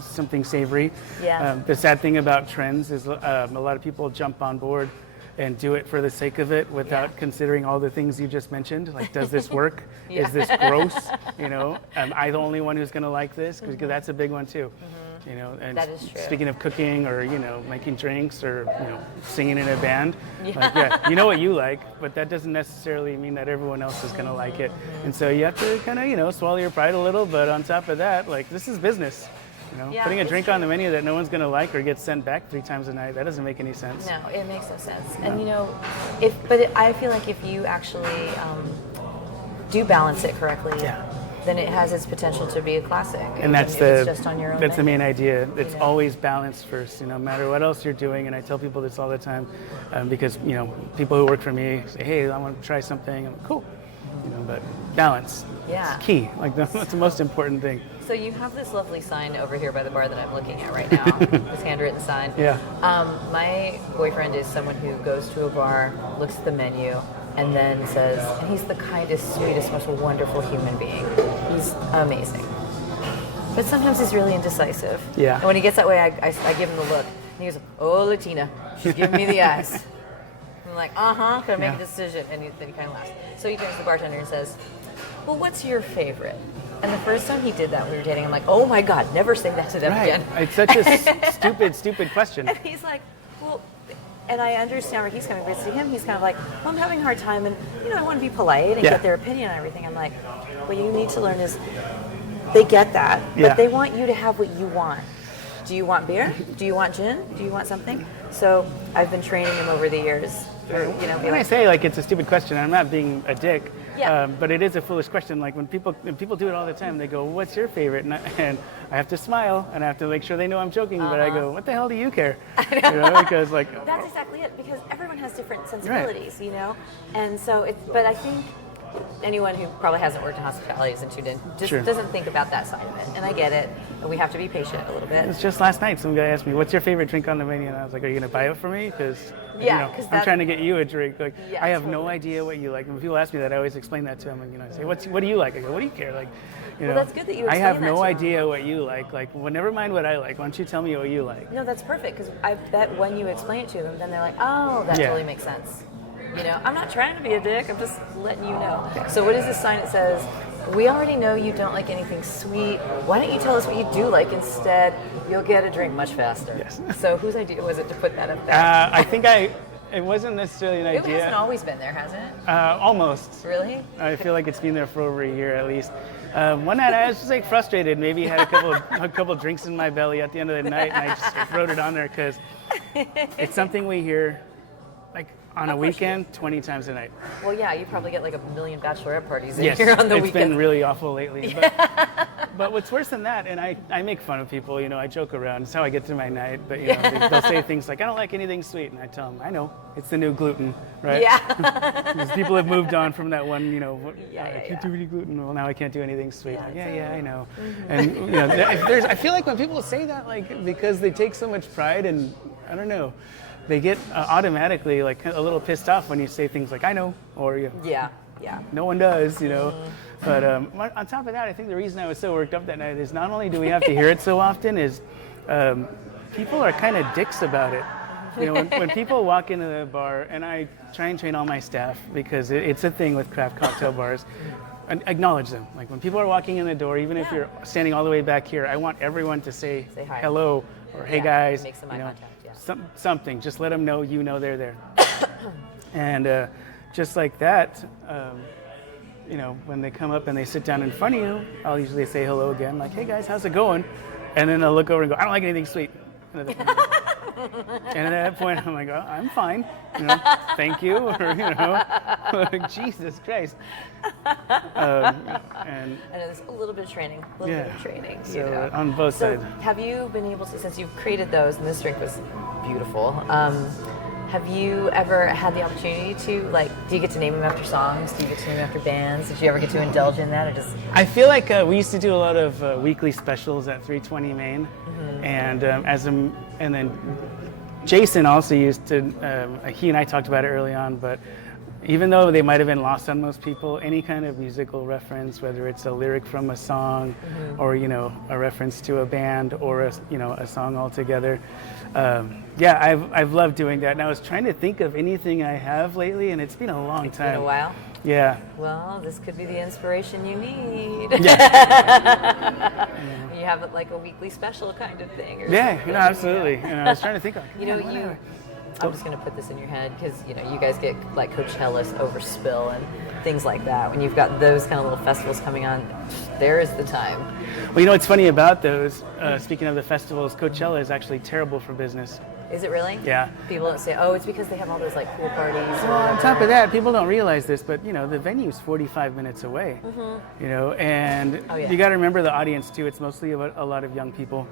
something savory. Yeah. The sad thing about trends is a lot of people jump on board and do it for the sake of it without considering all the things you just mentioned. Like, does this work? Is this gross? Am I the only one who's going to like this? Because that's a big one too. And That is true. speaking of cooking or making drinks or singing in a band, you know what you like, but that doesn't necessarily mean that everyone else is going to like it. And so you have to kind of swallow your pride a little. But on top of that, like, this is business. Putting a it's drink true. on the menu that no one's going to like or get sent back 3 times a night, that doesn't make any sense. No, it makes no sense. And I feel like if you actually do balance it correctly, then it has its potential to be a classic. And that's it's just on your own the menu. main idea. It's always balanced first, no matter what else you're doing. And I tell people this all the time because people who work for me say, "Hey, I want to try something." I'm like, "Cool," but balance. Yeah. It's key. Like that's the most important thing. So you have this lovely sign over here by the bar that I'm looking at right now. This handwritten sign. Yeah. My boyfriend is someone who goes to a bar, looks at the menu, and then says, and he's the kindest, sweetest, most wonderful human being. He's amazing. But sometimes he's really indecisive. Yeah. And when he gets that way, I give him the look. And he goes, oh, Latina, she's giving me the eyes. I'm like, can I make a decision? And then he kind of laughs. So he turns to the bartender and says, well, what's your favorite? And the first time he did that, we were dating, I'm like, oh my God, never say that to them Right. again. It's such a stupid question. And he's like, well, and I understand where he's coming from. But to him, he's kind of like, well, I'm having a hard time, and I want to be polite and get their opinion on everything. I'm like, what you need to learn is they get that, but they want you to have what you want. do you want beer? Do you want gin? Do you want something? So I've been training him over the years. When I say like it's a stupid question, I'm not being a dick. Yeah. But it is a foolish question. Like when people do it all the time, they go, "What's your favorite?" And I have to smile and I have to make sure they know I'm joking. But I go, "What the hell do you care?" Because like that's exactly it. Because everyone has different sensibilities, And so but I think anyone who probably hasn't worked in hospitality isn't tuned in just doesn't think about that side of it. And I get it. And we have to be patient a little bit. It's just last night some guy asked me, "What's your favorite drink on the menu?" And I was like, "Are you gonna buy it for me?" Because I'm trying to get you a drink. Like I have no idea what you like. And when people ask me that, I always explain that to them. And I say, "What do you like?" I go, "What do you care?" Like, well, that's good that you. I have no idea what you like. Like, well, never mind what I like. Why don't you tell me what you like? No, that's perfect. Because I bet when you explain it to them, then they're like, "Oh, that totally makes sense." I'm not trying to be a dick. I'm just letting you know. So what is this sign that says, "We already know you don't like anything sweet. Why don't you tell us what you do like instead? You'll get a drink much faster." Yes. So whose idea was it to put that up there? I think it wasn't necessarily an idea. It hasn't always been there, hasn't it? Almost. Really? I feel like it's been there for over a year at least. One night I was just like frustrated. Maybe had a couple drinks in my belly at the end of the night, and I just wrote it on there because it's something we hear like on a weekend 20 times a night. Well, yeah, you probably get like 1 million bachelorette parties yes, here on the it's weekend. Been really awful lately. But what's worse than that, and I make fun of people, I joke around. It's how I get through my night. But they'll say things like, "I don't like anything sweet," and I tell them, "I know, it's the new gluten, right?" Yeah. Because people have moved on from that one, I can't do any gluten. Well, now I can't do anything sweet. Yeah, I know. Mm-hmm. And I feel like when people say that, like because they take so much pride, and I don't know. They get automatically like a little pissed off when you say things like "I know" or no one does, But on top of that, I think the reason I was so worked up that night is not only do we have to hear it so often, is people are kind of dicks about it. When people walk into the bar, and I try and train all my staff because it's a thing with craft cocktail bars. And acknowledge them. Like when people are walking in the door, even if you're standing all the way back here, I want everyone to say hi. Hello or hey guys. Make some eye contact. Something. Just let them know they're there. And just like that, when they come up and they sit down in front of you, I'll usually say hello again, like, "Hey guys, how's it going?" And then they'll look over and go, "I don't like anything sweet." And at that point, I'm like, "Oh, I'm fine. Thank you." Or, Jesus Christ. And it's a little bit of training. So on both sides. Have you been able to, since you've created those, and this drink was beautiful, have you ever had the opportunity to, do you get to name them after songs? Do you get to name them after bands? Did you ever get to indulge in that? Or just? I feel like we used to do a lot of weekly specials at 320 Main. Mm-hmm. And then Jason also used to, he and I talked about it early on, but even though they might have been lost on most people, any kind of musical reference, whether it's a lyric from a song or, a reference to a band or, a song altogether. I've loved doing that. And I was trying to think of anything I have lately, and it's been a long time. It's been a while? Yeah. Well, this could be the inspiration you need. Yeah. You have it like a weekly special kind of thing. Or something. Absolutely. I was trying to think of I'm just going to put this in your head because, you guys get like Coachella's Overspill and things like that. When you've got those kind of little festivals coming on, there is the time. Well, what's funny about those, speaking of the festivals, Coachella is actually terrible for business. Is it really? Yeah. People don't say, "Oh, it's because they have all those pool parties." Well, on top of that, people don't realize this, but the venue's 45 minutes away. Mm-hmm. And you got to remember the audience too. It's mostly a lot of young people.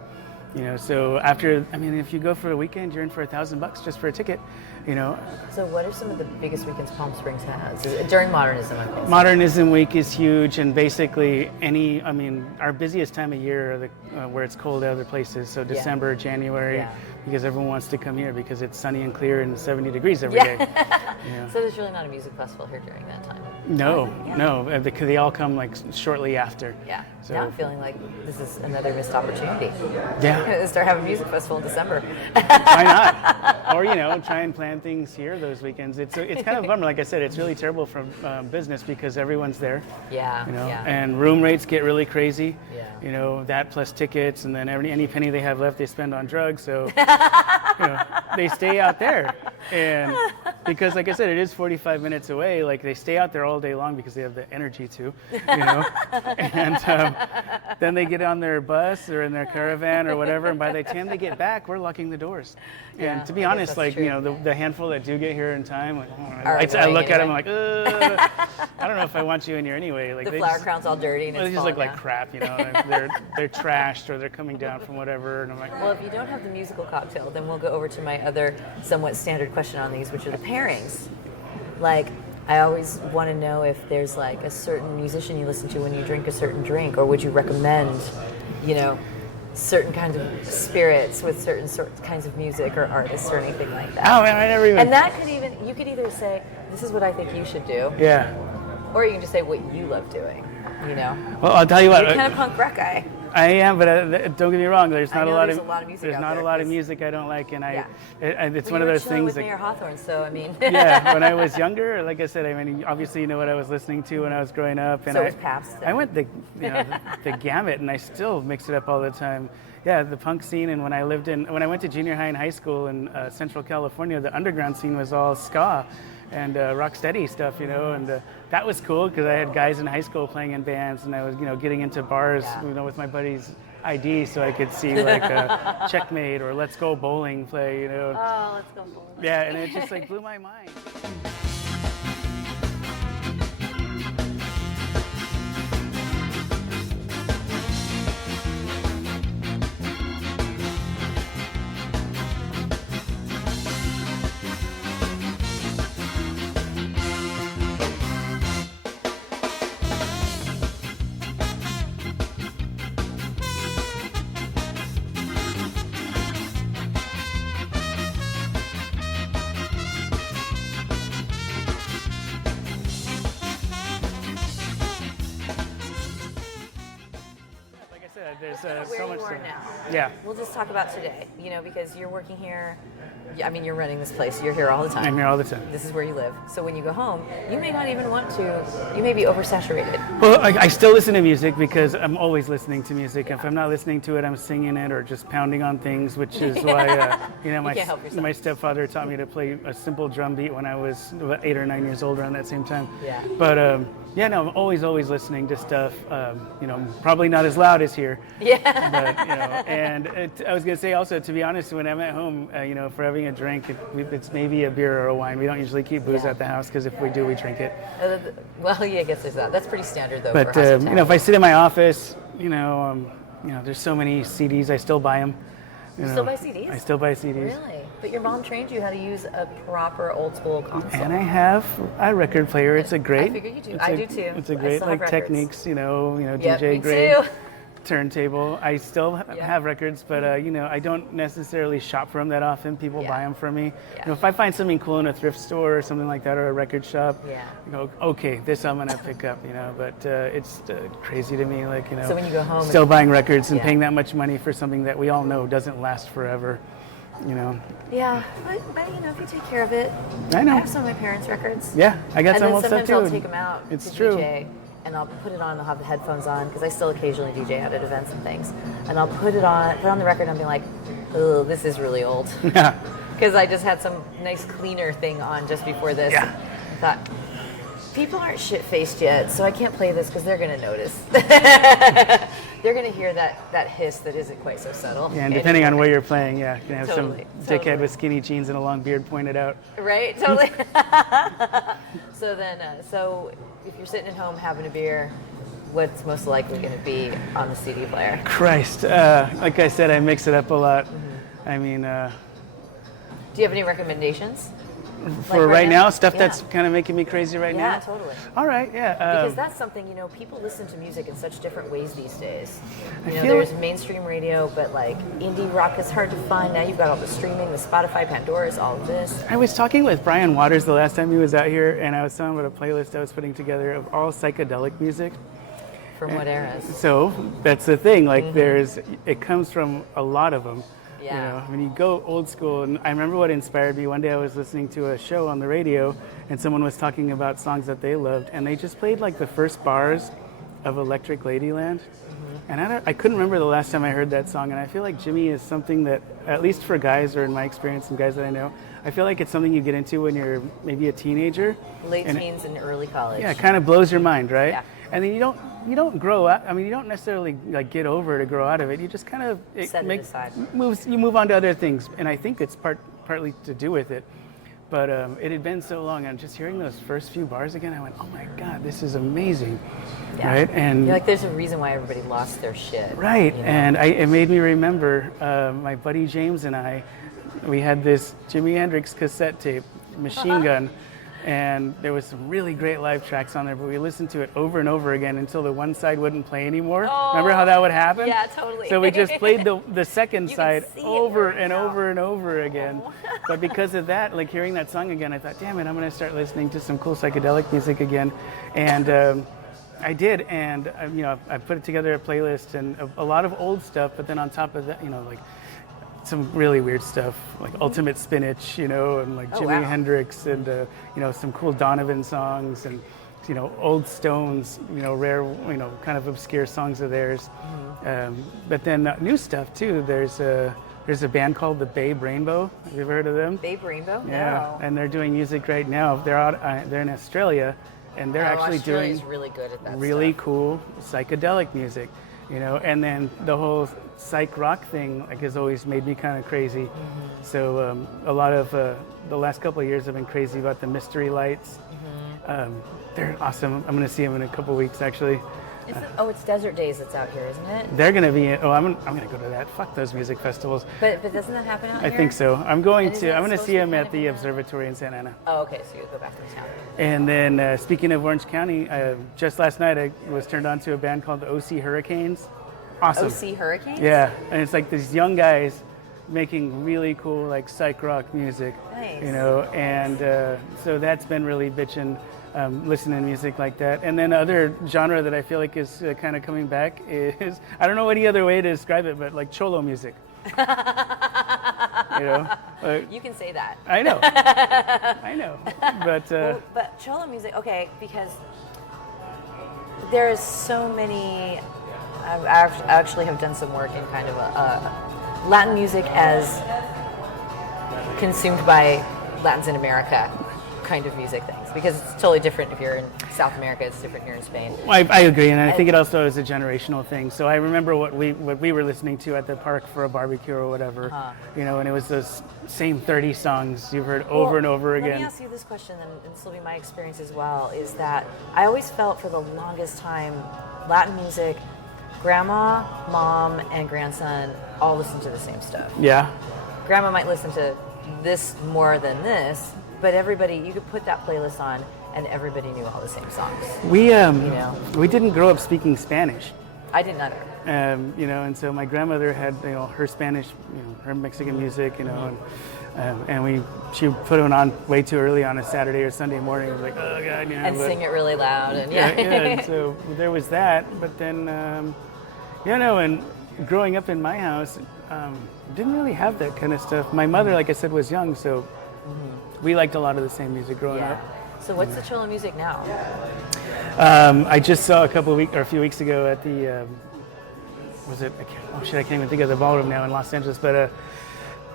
So if you go for a weekend, you're in for $1,000 just for a ticket. So what are some of the biggest weekends Palm Springs has during Modernism? Modernism Week is huge, and basically our busiest time of year are where it's cold other places. So December, January, because everyone wants to come here because it's sunny and clear and 70 degrees every day. So there's really not a music festival here during that time. No, because they all come shortly after. Yeah. So now I'm feeling like this is another missed opportunity. Yeah. Start having a music festival in December. Why not? Or try and plan things here those weekends. It's kind of a bummer. Like I said, it's really terrible for business because everyone's there. Yeah. And room rates get really crazy. Yeah. That plus tickets, and then any penny they have left they spend on drugs. So they stay out there, and because like I said, it is 45 minutes away. Like they stay out there all day long because they have the energy to, you know. And then they get on their bus or in their caravan or whatever, and by the time they get back, we're locking the doors. Yeah, And to be I guess honest, that's like true. you know, the handful that do get here in time, like, Are I annoying look at them anyway. like, ugh, I don't know if I want you in here anyway. Like The they flower just, crown's all dirty and well, it's they just look falling like down. crap, you know. They're trashed or they're coming down from whatever, and I'm like, Well, if you don't have the musical cocktail, then we'll go over to my other somewhat standard question on these, which are the pairings. Like, I always want to know if there's like a certain musician you listen to when you drink a certain drink, or would you recommend, you know, certain kinds of spirits with certain kinds of music or artists or anything like that. oh man, I never even. And that could even, you could either say, this is what I think you should do, Yeah. or you can just say what you love doing, you know? Well, I'll tell you what. You're kind of punk rock guy. I am, but don't get me wrong. There's I not a know lot there's of a lot of music there's out not there, a lot of 'cause- music I don't like, and Yeah. it's Well, one of you were those chilling things. with Mayor Hawthorne, so I mean. Yeah, when I was younger, like I said, I mean, obviously you know what I was listening to when I was growing up, and So was Pabst. I went the gamut, and I still mix it up all the time. Yeah, the punk scene, and when I went to junior high and high school in Central California, the underground scene was all ska and rock steady stuff, you know, and that was cool because I had guys in high school playing in bands, and I was, you know, getting into bars, Yeah. you know, with my buddies' ID, so I could see like Checkmate or Let's Go Bowling play, you know. Oh, let's go bowling. Yeah, and it just like blew my mind. Like I said, there's Where so much. you are to- now. Yeah, We'll just talk about today, you know, because you're working here. I mean, you're running this place. You're here all the time. I'm here all the time. This is where you live. So when you go home, you may not even want to. You may be oversaturated. Well, I still listen to music because I'm always listening to music. If I'm not listening to it, I'm singing it or just pounding on things, which is why, you know, You can't help yourself. my stepfather taught me to play a simple drum beat when I was about 8 or 9 years old around that same time. Yeah. But yeah, no, I'm always listening to stuff. You know, probably not as loud as here. Yeah. But, you know, and I was going to say also, to be honest, when I'm at home, you know, for having a drink, it's maybe a beer or a wine. We don't usually keep booze Yeah. at the house because if we do, we drink it. Well, yeah, I guess there's that. That's pretty standard, though. But for hospitality. you know, if I sit in my office, you know, there's so many CDs. I still buy them. You still buy CDs? I still buy CDs. Really? But your mom trained you how to use a proper old school console. And I have a record player. It's a great. I figure you do. it's I a- do too. It's a I great still have like records. techniques, you know, Yep, DJ me grade too. turntable. I still Yeah. have records, but you know, I don't necessarily shop for them that often. People Yeah. buy them for me. Yeah. You know, if I find something cool in a thrift store or something like that, or a record shop, Yeah. you know, okay, this I'm gonna pick up. You know, but it's crazy to me, like you know, So when you go home still and- buying records and Yeah. paying that much money for something that we all know doesn't last forever. You know, Yeah, but you know, if you take care of it. I know. I have some of my parents' records. Yeah, I got And some then old stuff sometimes too. I'll take them out It's to true. DJ, and I'll put it on. I'll have the headphones on because I still occasionally DJ out at events and things. And I'll put on the record, and I'll be like, "Oh, this is really old," Yeah. because I just had some nice cleaner thing on just before this. Yeah. I thought people aren't shit faced yet, so I can't play this because they're gonna notice. They're gonna hear that hiss that isn't quite so subtle. Yeah, and depending on where you're playing, yeah, you can have Totally, some dickhead totally. with skinny jeans and a long beard pointed out. Right, totally. So then, so if you're sitting at home having a beer, what's most likely going to be on the CD player? Christ, like I said, I mix it up a lot. Mm-hmm. I mean, Do you have any recommendations? for right now, stuff Yeah. that's kind of making me crazy right now. Yeah, totally. All right, yeah. Because that's something, you know, people listen to music in such different ways these days. You know, feel- there's mainstream radio, but like indie rock is hard to find. Now you've got all the streaming, the Spotify, Pandora's, all of this. I was talking with Brian Waters the last time he was out here, and I was telling him about a playlist I was putting together of all psychedelic music. From what eras? So that's the thing. Like, it comes from a lot of them. Yeah. You know, when you go old school, and I remember what inspired me. One day I was listening to a show on the radio, and someone was talking about songs that they loved, and they just played like the first bars of Electric Ladyland. And I couldn't remember the last time I heard that song, and I feel like Jimmy is something that, at least for guys, or in my experience, and guys that I know, I feel like it's something you get into when you're maybe a teenager. Late teens and early college. Yeah, it kind of blows your mind, right? Yeah. And then you don't grow out. I mean, you don't necessarily like get over to grow out of it. You just kind of Set it aside. You move on to other things, and I think it's partly to do with it. But it had been so long, and just hearing those first few bars again, I went, "Oh my God, this is amazing!" Yeah. Right? And you're like, there's a reason why everybody lost their shit. right, you know? and it made me remember my buddy James and I. We had this Jimi Hendrix cassette tape, Machine Gun, and there was some really great live tracks on there, but we listened to it over and over again until the one side wouldn't play anymore. Oh, remember how that would happen? Yeah, totally. So we just played the second You can side see it over working and out. over and over again. But because of that, like hearing that song again, I thought, damn it, I'm going to start listening to some cool psychedelic music again. And I did, and I put together a playlist and a lot of old stuff, but then on top of that, like some really weird stuff like Ultimate Spinach, and like Jimi wow. Hendrix, and some cool Donovan songs, and old Stones, rare, kind of obscure songs of theirs. But then new stuff too. There's a band called the Babe Rainbow. Have you ever heard of them? Babe Rainbow? Yeah, No. and they're doing music right now. They're in Australia, and they're actually Australia's doing really good at that really stuff. cool psychedelic music, and then the whole psych rock thing has always made me kind of crazy. So a lot of the last couple of years I've been crazy about the Mystery Lights. They're awesome. I'm going to see them in a couple of weeks actually. It's Desert Days that's out here, isn't it? They're going to be. I'm going to go to that. Fuck those music festivals. But doesn't that happen out I here? think so. I'm going And isn't to. I'm that going to supposed see to them kind at of the be a- observatory in Santa Ana. Oh, okay, so you go back to town. And then speaking of Orange County, just last night I was turned on to a band called the OC Hurricanes. Awesome. OC Hurricanes? Yeah, and it's like these young guys making really cool like psych rock music. Nice. And so that's been really bitchin', listening to music like that. And then other genre that I feel like is kind of coming back is, I don't know any other way to describe it, but like cholo music. You can say that. I know. I know. But But cholo music, okay, because there is so many. I actually have done some work in kind of a Latin music as consumed by Latins in America kind of music things, because it's totally different if you're in South America, it's different here in Spain. I agree, and I think it also is a generational thing. So I remember what we were listening to at the park for a barbecue or whatever, and it was those same 30 songs you've heard over and over again. Let me ask you this question, and this will be my experience as well, is that I always felt for the longest time Latin music, grandma, mom, and grandson all listen to the same stuff. Yeah. Grandma might listen to this more than this, but everybody, you could put that playlist on and everybody knew all the same songs. We didn't grow up speaking Spanish. I didn't either. And so my grandmother had, her Spanish, her Mexican music, and she put it on way too early on a Saturday or Sunday morning. It was like, oh God, And sing it really loud, and yeah. And so there was that, but then, and growing up in my house, didn't really have that kind of stuff. My mother, like I said, was young, so we liked a lot of the same music growing up. So what's the cholo music now? I just saw a few weeks ago at the, I can't even think of the ballroom now in Los Angeles, but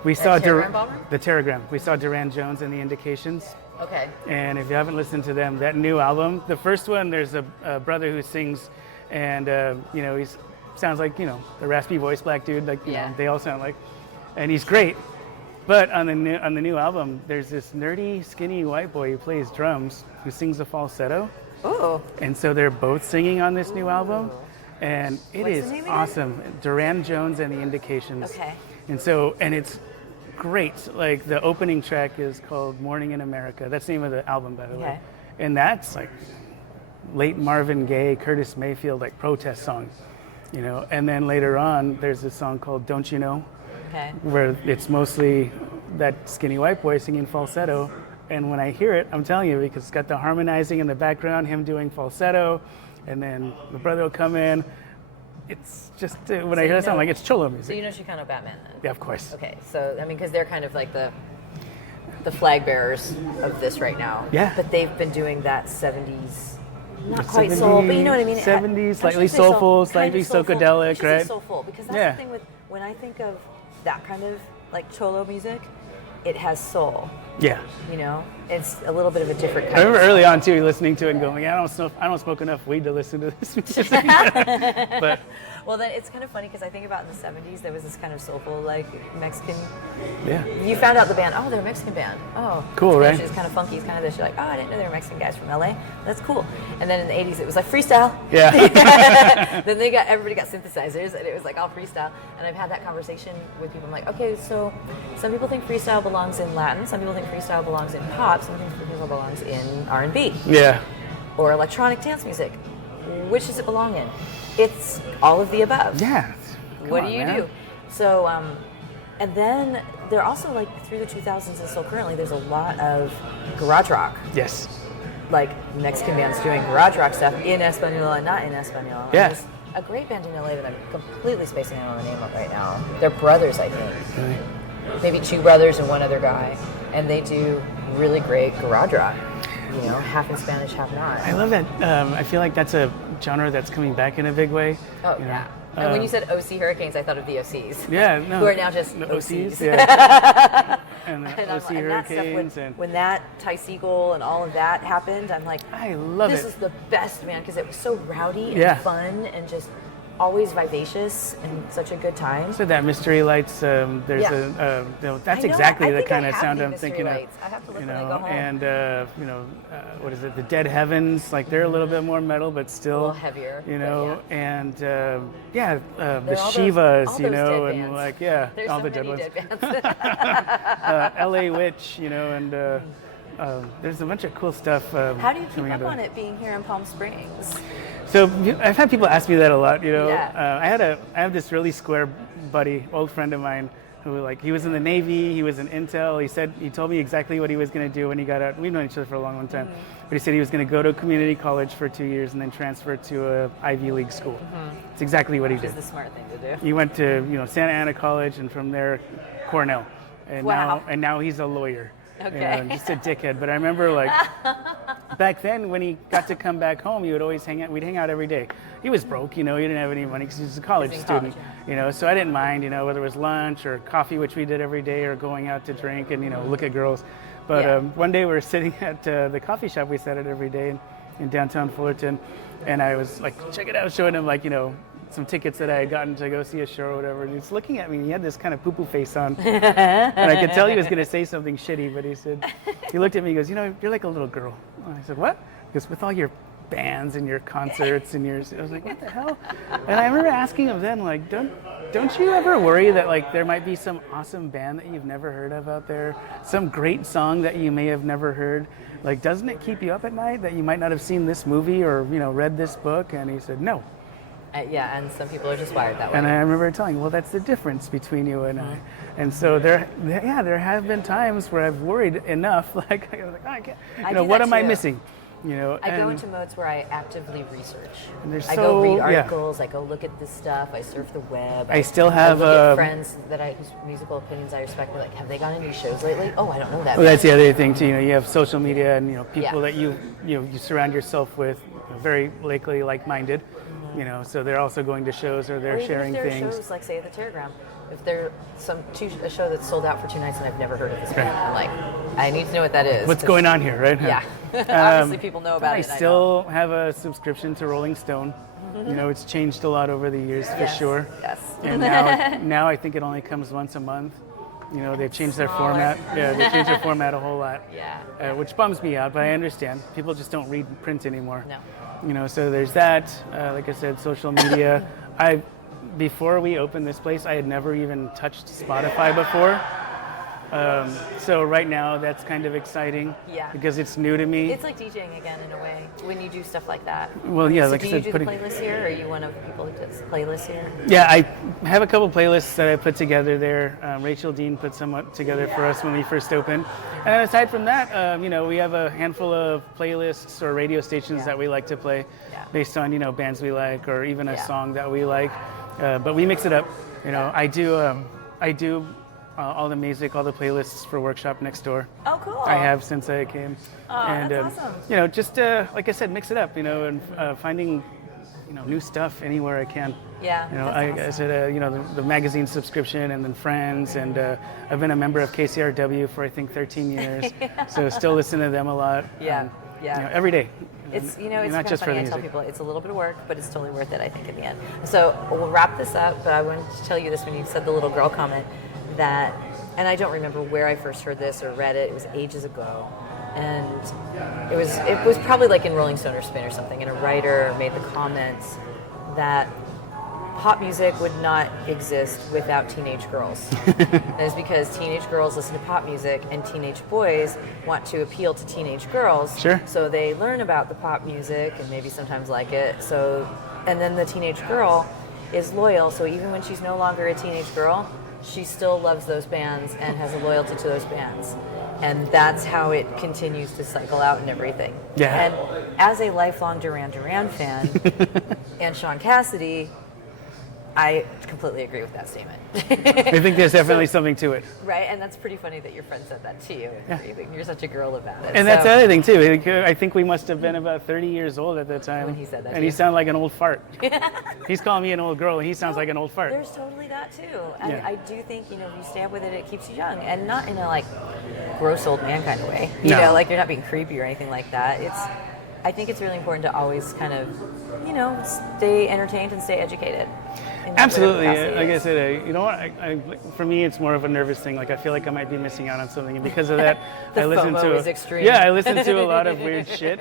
we saw Terragram Ballroom? the Terragram. We saw Duran Jones and the Indications. Okay. And if you haven't listened to them, that new album, the first one, there's a brother who sings, and he sounds like the raspy voice black dude, like they all sound like, and he's great. But on the new album, there's this nerdy, skinny white boy who plays drums, who sings a falsetto. Ooh. And so they're both singing on this new album, and it What's is the name again? awesome. Duran Jones and the Indications. Okay. And it's great. Like the opening track is called "Morning in America." That's the name of the album, by the way. Okay. And that's like late Marvin Gaye, Curtis Mayfield, like protest song, And then later on, there's a song called "Don't You Know," Okay. where it's mostly that skinny white boy singing falsetto. And when I hear it, I'm telling you, because it's got the harmonizing in the background, him doing falsetto, and then the brother will come in. It's just, when I hear that song, like it's cholo music. So you know Chicano Batman then? Yeah, of course. Okay, so because they're kind of like the flag bearers of this right now. Yeah. But they've been doing that 70s not quite soul, but you know what I mean. 70s, I slightly should say soul, soulful, kind slightly of soulful. psychedelic, I should right? say soulful, because that's Yeah. the thing with when I think of that kind of like cholo music, it has soul. Yeah. You know, it's a little bit of a different I kind. remember early on too, listening to it and going, I don't smoke enough weed to listen to this music. But Well, then it's kind of funny because I think about in the 70s, there was this kind of soulful, like Mexican. yeah. You found out the band, oh, they're a Mexican band. Oh, Cool, right? It's kind of funky, it's kind of this. You're like, oh, I didn't know they were Mexican guys from LA. That's cool. And then in the 80s, it was like freestyle. Yeah. Then everybody got synthesizers, and it was like all freestyle. And I've had that conversation with people. I'm like, okay, so some people think freestyle belongs in Latin, some people think freestyle belongs in pop, some people think freestyle belongs in R&B Yeah. or electronic dance music. Which does it belong in? It's all of the above. Yeah. What do you do? So, and then there also, like, through the 2000s and still currently, there's a lot of garage rock. Yes. Like, Mexican bands doing garage rock stuff in Espanol and not in Espanol. And Yeah. there's a great band in LA that I'm completely spacing out on the name of right now. They're brothers, I think. Right. Maybe two brothers and one other guy. And they do really great garage rock. You know, half in Spanish, half not. I love that. I feel like that's a genre that's coming back in a big way. Oh, you know. yeah. And when you said OC Hurricanes, I thought of the OCs. Yeah, no. Who are now just the OCs. Yeah. And the And, OC and that stuff, Hurricanes. And when that Ty Segall and all of that happened, I'm like, I love this it. is the best, man, because it was so rowdy and Yeah. fun and just always vivacious and such a good time. So that Mystery Lights, there's Yeah. that's I know, exactly I the think kind I of have sound the I'm Mystery thinking Lights. I have to look you when I know, go home. and what is it? The Dead Heavens, like they're a little bit more metal, but still A little heavier, you but know, and the all those- Shivas, all you those know, dead and bands. like yeah, There's all so the dead many ones. dead bands. LA Witch, you know, and there's a bunch of cool stuff. How do you keep coming up out of on it being here in Palm Springs? So I've had people ask me that a lot, you know. Yeah. I have this really square buddy, old friend of mine, who like he was in the Navy, he was in Intel. He told me exactly what he was going to do when he got out. We've known each other for a long, long time, but he said he was going to go to a community college for 2 years and then transfer to a Ivy League school. It's exactly what he Which did. is the smart thing to do. He went to Santa Ana College and from there Cornell, and Wow. now he's a lawyer. Okay. Just a dickhead. But I remember like back then when he got to come back home, he would always hang out. We'd hang out every day. He was broke, you know. He didn't have any money because he was a college He's in student, college, you know. So I didn't mind, you know, whether it was lunch or coffee, which we did every day, or going out to drink and look at girls. But Yeah. one day we were sitting at the coffee shop we sat at every day in downtown Fullerton, and I was like, check it out, showing him like some tickets that I had gotten to go see a show or whatever. And he's looking at me, and he had this kind of poo-poo face on. And I could tell he was going to say something shitty, but he looked at me, he goes, you're like a little girl. And I said, what? He goes, with all your bands and your concerts and I was like, what the hell? And I remember asking him then, like, don't you ever worry that like there might be some awesome band that you've never heard of out there? Some great song that you may have never heard? Like, doesn't it keep you up at night that you might not have seen this movie or, read this book? And he said, no. Yeah, and some people are just wired that way. And I remember telling him, well, that's the difference between you and I. And so there have been times where I've worried enough, like, I was like, oh, I can't, I do what that am I too. missing? I go into modes where I actively research. And there's I go read yeah. articles, I go look at this stuff, I surf the web. I still have, I look at friends whose musical opinions I respect. They're like, have they gone to any shows lately? Oh, I don't know that. Well, that's the other thing too. You have social media and people Yeah. that you surround yourself with, very likely like-minded. So they're also going to shows or they're Or even sharing if there things. are shows, like say at the Terragram, if there's a show that's sold out for 2 nights and I've never heard of this band, I'm like, I need to know what that is. What's going on here, right? Yeah. Obviously, people know about I it. still have a subscription to Rolling Stone. It's changed a lot over the years for sure. Yes. And now I think it only comes once a month. They've changed their Smaller. format. Yeah, they changed their format a whole lot. Yeah. Which bums me out, but I understand. People just don't read print anymore. No. So there's that. Like I said, social media. Before we opened this place, I had never even touched Spotify before. So right now, that's kind of exciting. Yeah. Because it's new to me. It's like DJing again in a way when you do stuff like that. Well, yeah, So like do I you said, do the playlist here, or are you one of the people who does playlists here? Yeah, I have a couple playlists that I put together there. Rachel Dean put some together for us when we first opened. And then aside from that, we have a handful of playlists or radio stations that we like to play based on, bands we like or even a song that we like. But we mix it up. I do all the music, all the playlists for Workshop next door. Oh, cool. I have since I came. Oh, And that's awesome. you know, just like I said, mix it up. You know, and finding new stuff anywhere I can. Yeah, You know, that's I said, the magazine subscription and then Friends, and I've been a member of KCRW for I think 13 years, so still listen to them a lot. Yeah, yeah. You know, every day. It's it's not kind of just for funny. the I tell music. people it's a little bit of work, but it's totally worth it. I think in the end. So we'll wrap this up. But I wanted to tell you this when you said the little girl comment that, and I don't remember where I first heard this or read it. It was ages ago, and it was probably like in Rolling Stone or Spin or something. And a writer made the comments that pop music would not exist without teenage girls. And it's because teenage girls listen to pop music and teenage boys want to appeal to teenage girls. Sure. So they learn about the pop music and maybe sometimes like it. So, and then the teenage girl is loyal. So even when she's no longer a teenage girl, she still loves those bands and has a loyalty to those bands. And that's how it continues to cycle out and everything. Yeah. And as a lifelong Duran Duran fan and Sean Cassidy, I completely agree with that statement. I think there's definitely something to it. Right, and that's pretty funny that your friend said that to you. Yeah. You're such a girl about it. And that's the other thing too. I think we must have been about 30 years old at that time. When he said that, and he yeah. sounded like an old fart. He's calling me an old girl, and he sounds like an old fart. There's totally that too. And Yeah. I do think, if you stay up with it, it keeps you young. And not in a like gross old man kind of way. You No. know, like you're not being creepy or anything like that. I think it's really important to always kind of, stay entertained and stay educated. in whatever Absolutely. capacity Like it I is. said, you know what? For me, it's more of a nervous thing. Like I feel like I might be missing out on something, and because of that, The I listen FOMO to is extreme. Yeah, I listen to a lot of weird shit.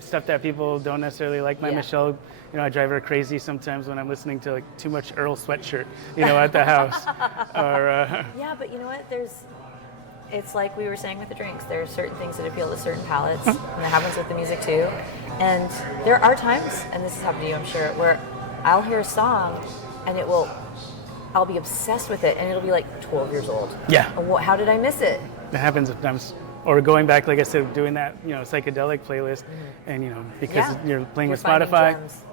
Stuff that people don't necessarily like. My Yeah. Michelle, I drive her crazy sometimes when I'm listening to like too much Earl Sweatshirt, at the house. Or Yeah, but you know what? It's like we were saying with the drinks. There are certain things that appeal to certain palates, and that happens with the music too. And there are times, and this has happened to you, I'm sure, where I'll hear a song, and I'll be obsessed with it, and it'll be like 12 years old. Yeah. And how did I miss it? It happens sometimes. Or going back, like I said, doing that, psychedelic playlist, and because Yeah. you're playing You're with finding Spotify,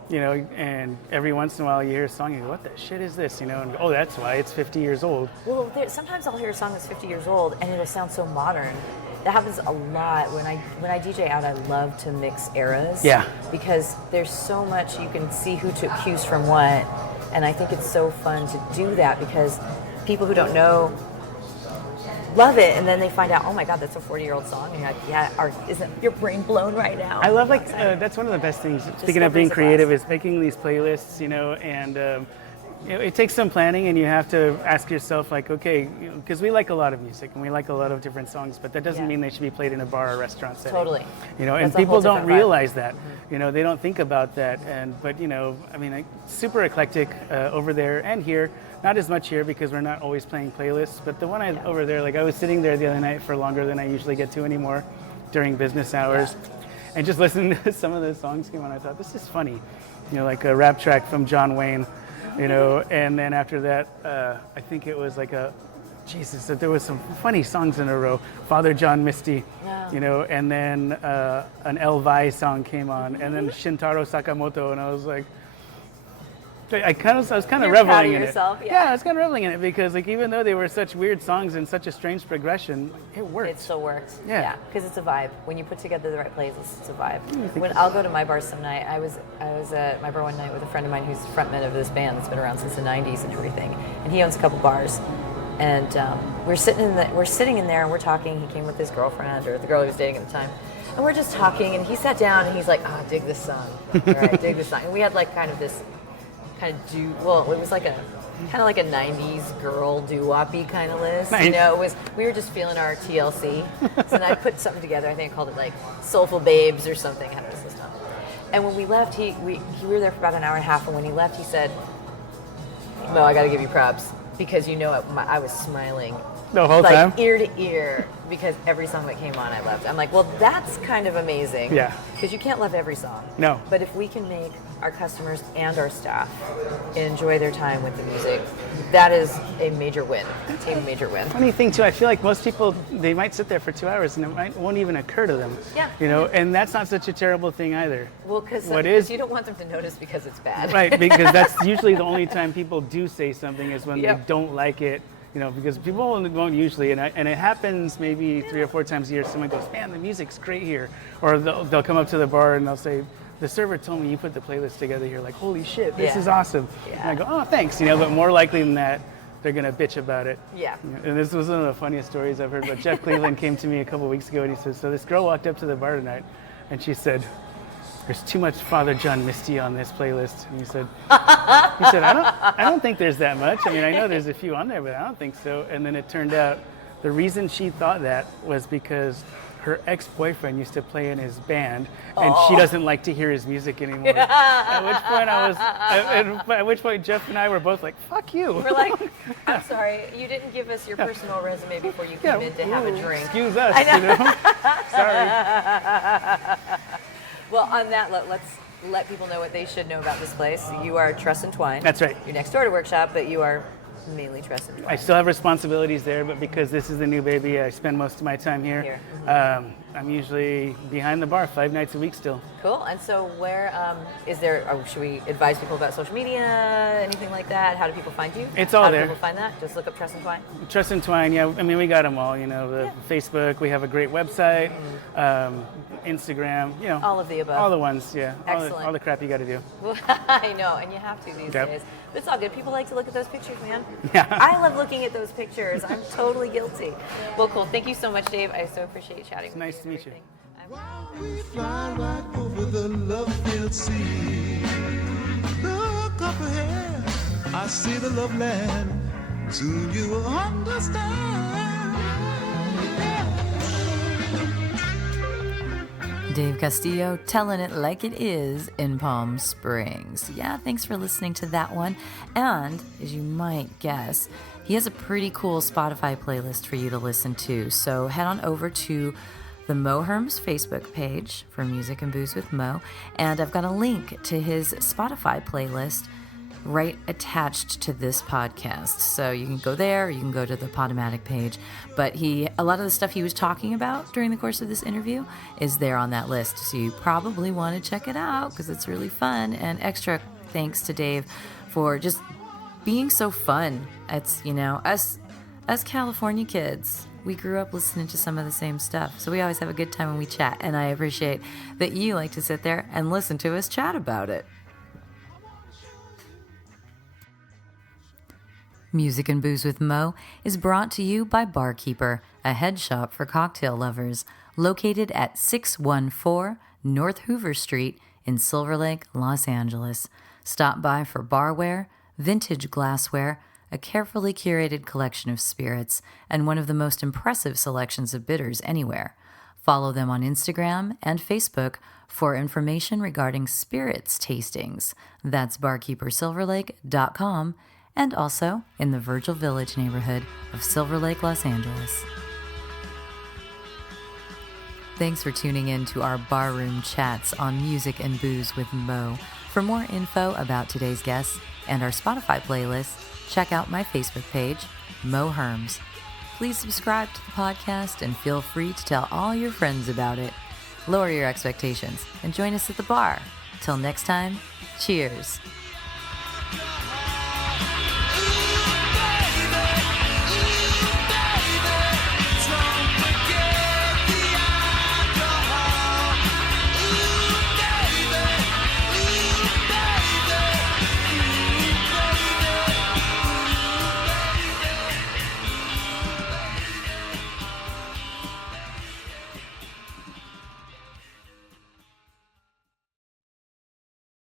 gems. and every once in a while you hear a song, and you go, what the shit is this, and oh, that's why it's 50 years old. Well, sometimes I'll hear a song that's 50 years old, and it'll sound so modern. That happens a lot when I DJ out. I love to mix eras. Yeah. Because there's so much you can see who took cues from what, and I think it's so fun to do that because people who don't know love it, and then they find out, oh my God, that's a 40-year-old song, and you're like, yeah, isn't your brain blown right now? I love that's one of the best things. Speaking of being creative, is making these playlists, and it takes some planning, and you have to ask yourself, like, okay, because we like a lot of music and we like a lot of different songs, but that doesn't Yeah. mean they should be played in a bar or restaurant setting. Totally. And That's a people whole don't different vibe. realize that. They don't think about that, but super eclectic over there and here. Not as much here because we're not always playing playlists, but the one over there, like I was sitting there the other night for longer than I usually get to anymore during business hours, and just listening to some of the songs came on. I thought, this is funny, like a rap track from John Wayne, and then after that, I think it was like that there was some funny songs in a row. Father John Misty, and then an El Vi song came on, and then Shintaro Sakamoto, and I was like, I was kind of You're proud reveling of in yourself, it. yeah. I was kind of reveling in it because, even though they were such weird songs and such a strange progression, it worked. It still works. Yeah. Because it's a vibe. When you put together the right playlist, it's a vibe. When I'll go to my bar some night, I was at my bar one night with a friend of mine who's the frontman of this band that's been around since the 90s and everything, and he owns a couple bars. And we're sitting in there and we're talking. He came with his girlfriend or the girl he was dating at the time, and we're just talking. And he sat down and he's like, dig this song. All right, dig this song. And we had like kind of this. It was like kind of like a 90s girl doo-wop-y kind of list. Nice. We were just feeling our TLC. So then I put something together. I think I called it like Soulful Babes or something. I had this list on. And when we left, we were there for about an hour and a half. And when he left, he said, "Mo, I got to give you props because I was smiling The whole time? ear to ear because every song that came on I loved." I'm like, well, that's kind of amazing. Yeah. Because you can't love every song. No. But if we can make our customers and our staff enjoy their time with the music, that is a major win. A major win. Funny thing too, I feel like most people, they might sit there for 2 hours and it won't even occur to them. Yeah. And that's not such a terrible thing either. Well, because you don't want them to notice because it's bad. Right, because that's usually the only time people do say something is when Yep. they don't like it because people won't usually, and it happens maybe 3 or 4 times a year. Someone goes, man, the music's great here. Or they'll come up to the bar and they'll say, the server told me you put the playlist together here. Like, holy shit, this is awesome. Yeah. And I go, oh, thanks. But more likely than that, they're going to bitch about it. Yeah. And this was one of the funniest stories I've heard. But Jeff Cleveland came to me a couple weeks ago and he says, so this girl walked up to the bar tonight and she said, there's too much Father John Misty on this playlist. And he said, I don't think there's that much. I mean, I know there's a few on there, but I don't think so. And then it turned out the reason she thought that was because her ex-boyfriend used to play in his band, and she doesn't like to hear his music anymore. At which point Jeff and I were both like, "Fuck you." We're like, "I'm sorry, you didn't give us your personal resume before you came in to have a drink." Excuse us, Sorry. Well, on that, let's let people know what they should know about this place. You are Truss and Twine. That's right. You're next door to Workshop, but you are mainly Truss and Twine. I still have responsibilities there, but because this is the new baby, I spend most of my time here. I'm usually behind the bar 5 nights a week still. Cool. And so where is there, should we advise people about social media, anything like that? How do people find you? It's all How there. do people find that? Just look up Truss and Twine? Truss and Twine, yeah. I mean, we got them all, the Facebook. We have a great website, Instagram, All of the above. All the ones, yeah. Excellent. All the crap you got to do. I know, and you have to these days. But it's all good. People like to look at those pictures, man. Yeah. I love looking at those pictures. I'm totally guilty. Well, cool. Thank you so much, Dave. I so appreciate chatting with you. Nice to meet you. While we fly right over the love-filled sea, look up ahead, I see the love land. Soon you will understand. Dave Castillo telling it like it is in Palm Springs. Yeah, thanks for listening to that one. And as you might guess, he has a pretty cool Spotify playlist for you to listen to. So head on over to the Mo Herms Facebook page for Music and Booze with Mo. And I've got a link to his Spotify playlist right attached to this podcast. So you can go there, or you can go to the Podomatic page. But a lot of the stuff he was talking about during the course of this interview is there on that list. So you probably want to check it out because it's really fun. And extra thanks to Dave for just being so fun. It's, us California kids, we grew up listening to some of the same stuff. So we always have a good time when we chat. And I appreciate that you like to sit there and listen to us chat about it. Music and Booze with Mo is brought to you by Barkeeper, a head shop for cocktail lovers, located at 614 North Hoover Street in Silver Lake, Los Angeles. Stop by for barware, vintage glassware, a carefully curated collection of spirits, and one of the most impressive selections of bitters anywhere. Follow them on Instagram and Facebook for information regarding spirits tastings. That's barkeepersilverlake.com, and also in the Virgil Village neighborhood of Silver Lake, Los Angeles. Thanks for tuning in to our barroom chats on Music and Booze with Mo. For more info about today's guests and our Spotify playlist, check out my Facebook page, Mo Herms. Please subscribe to the podcast and feel free to tell all your friends about it. Lower your expectations and join us at the bar. Till next time, cheers.